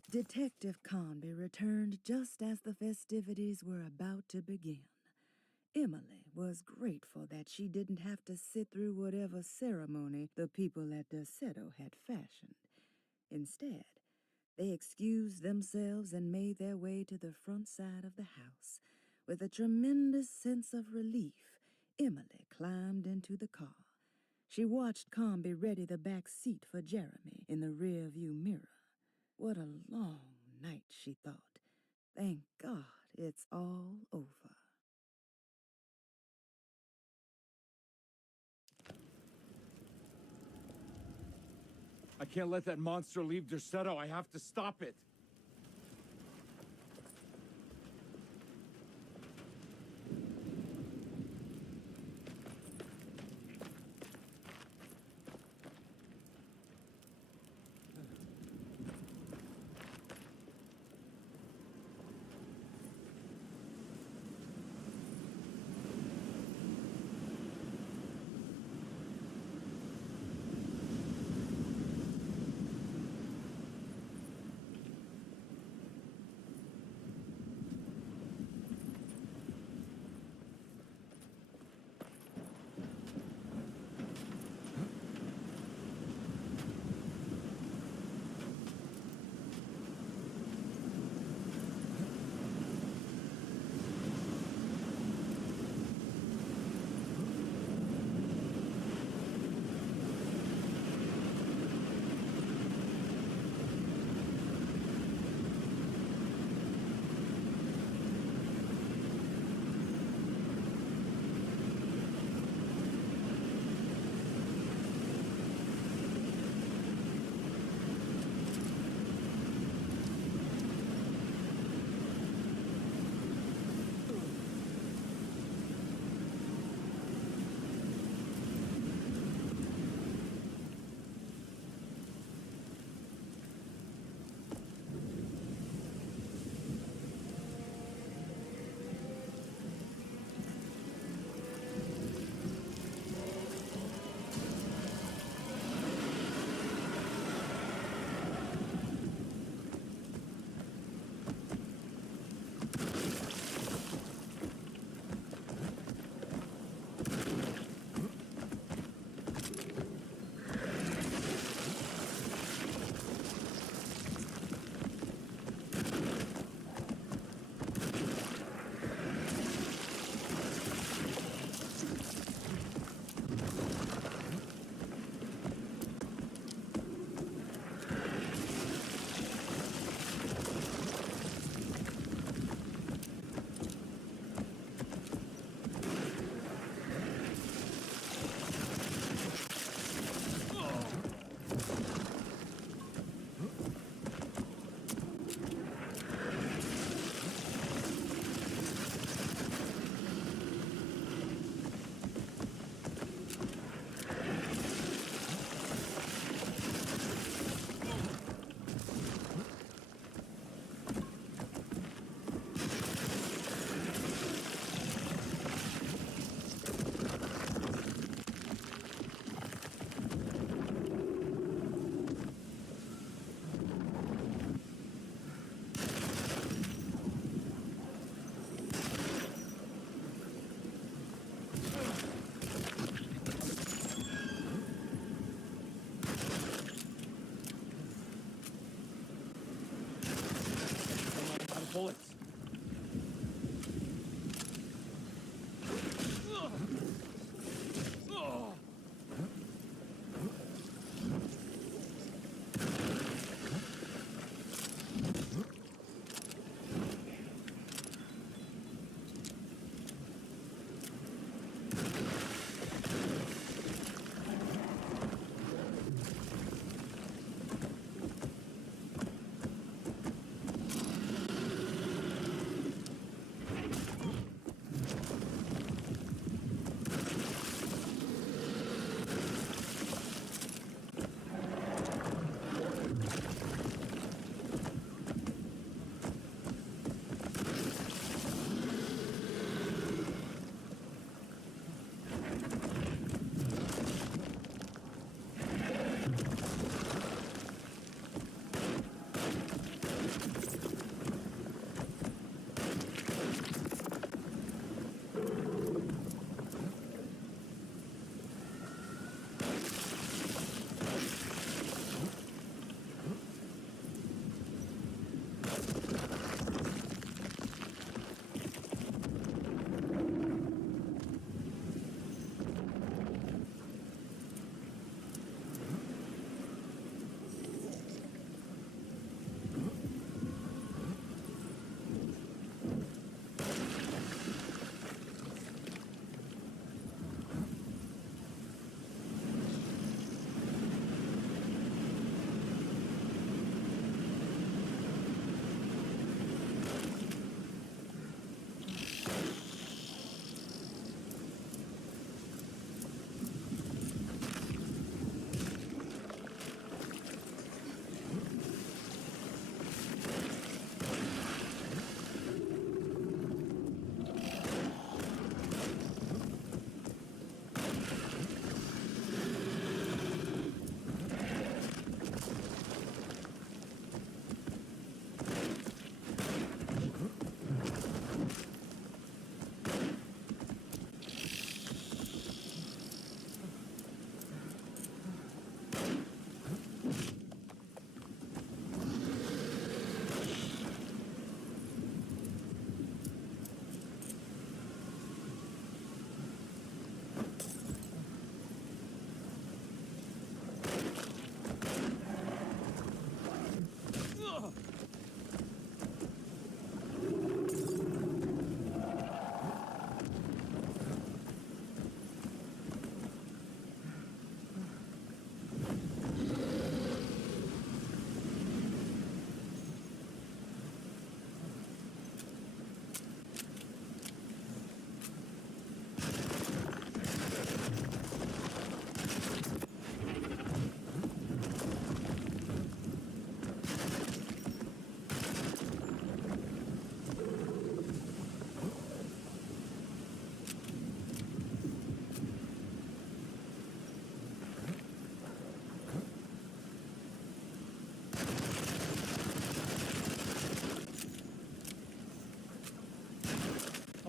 Detective Conby returned just as the festivities were about to begin. Emily was grateful that she didn't have to sit through whatever ceremony the people at Derceto had fashioned. Instead, they excused themselves and made their way to the front side of the house. With a tremendous sense of relief, Emily climbed into the car. She watched Conby ready the back seat for Jeremy in the rearview mirror. What a long night, she thought. Thank God it's all over. I can't let that monster leave Derceto. I have to stop it.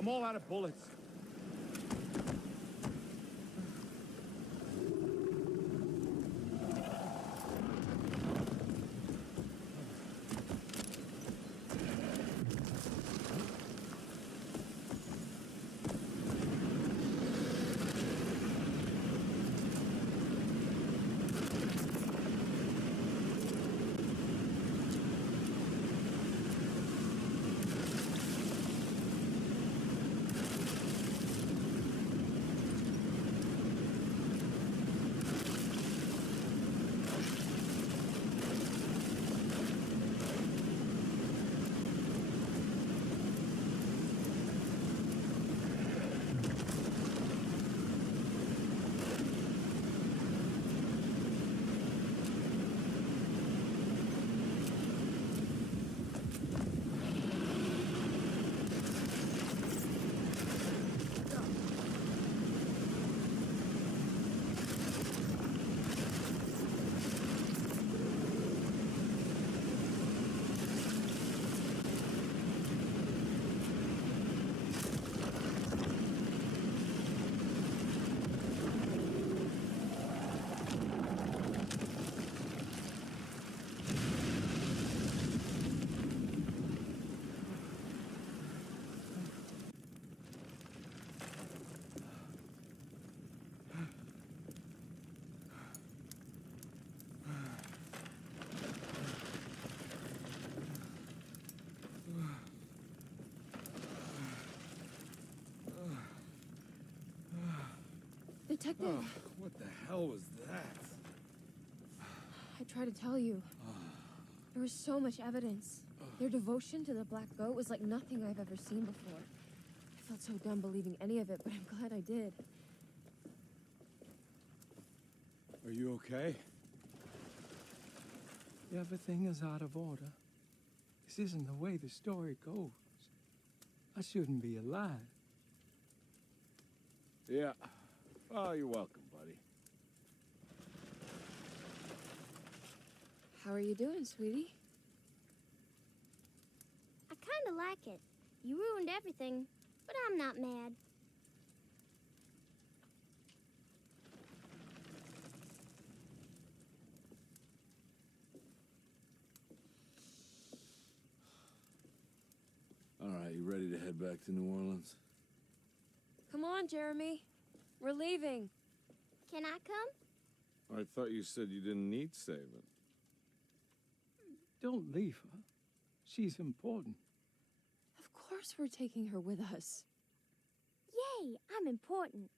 I'm all out of bullets. Detective, What the hell was that? I tried to tell you. There was so much evidence. Their devotion to the Black Goat was like nothing I've ever seen before. I felt so dumb believing any of it, but I'm glad I did. Are you okay? Everything is out of order. This isn't the way the story goes. I shouldn't be alive. Yeah. Oh, you're welcome, buddy. How are you doing, sweetie? I kinda like it. You ruined everything, but I'm not mad. All right, you ready to head back to New Orleans? Come on, Jeremy. We're leaving. Can I come? I thought you said you didn't need saving. Don't leave her. She's important. Of course we're taking her with us. Yay, I'm important.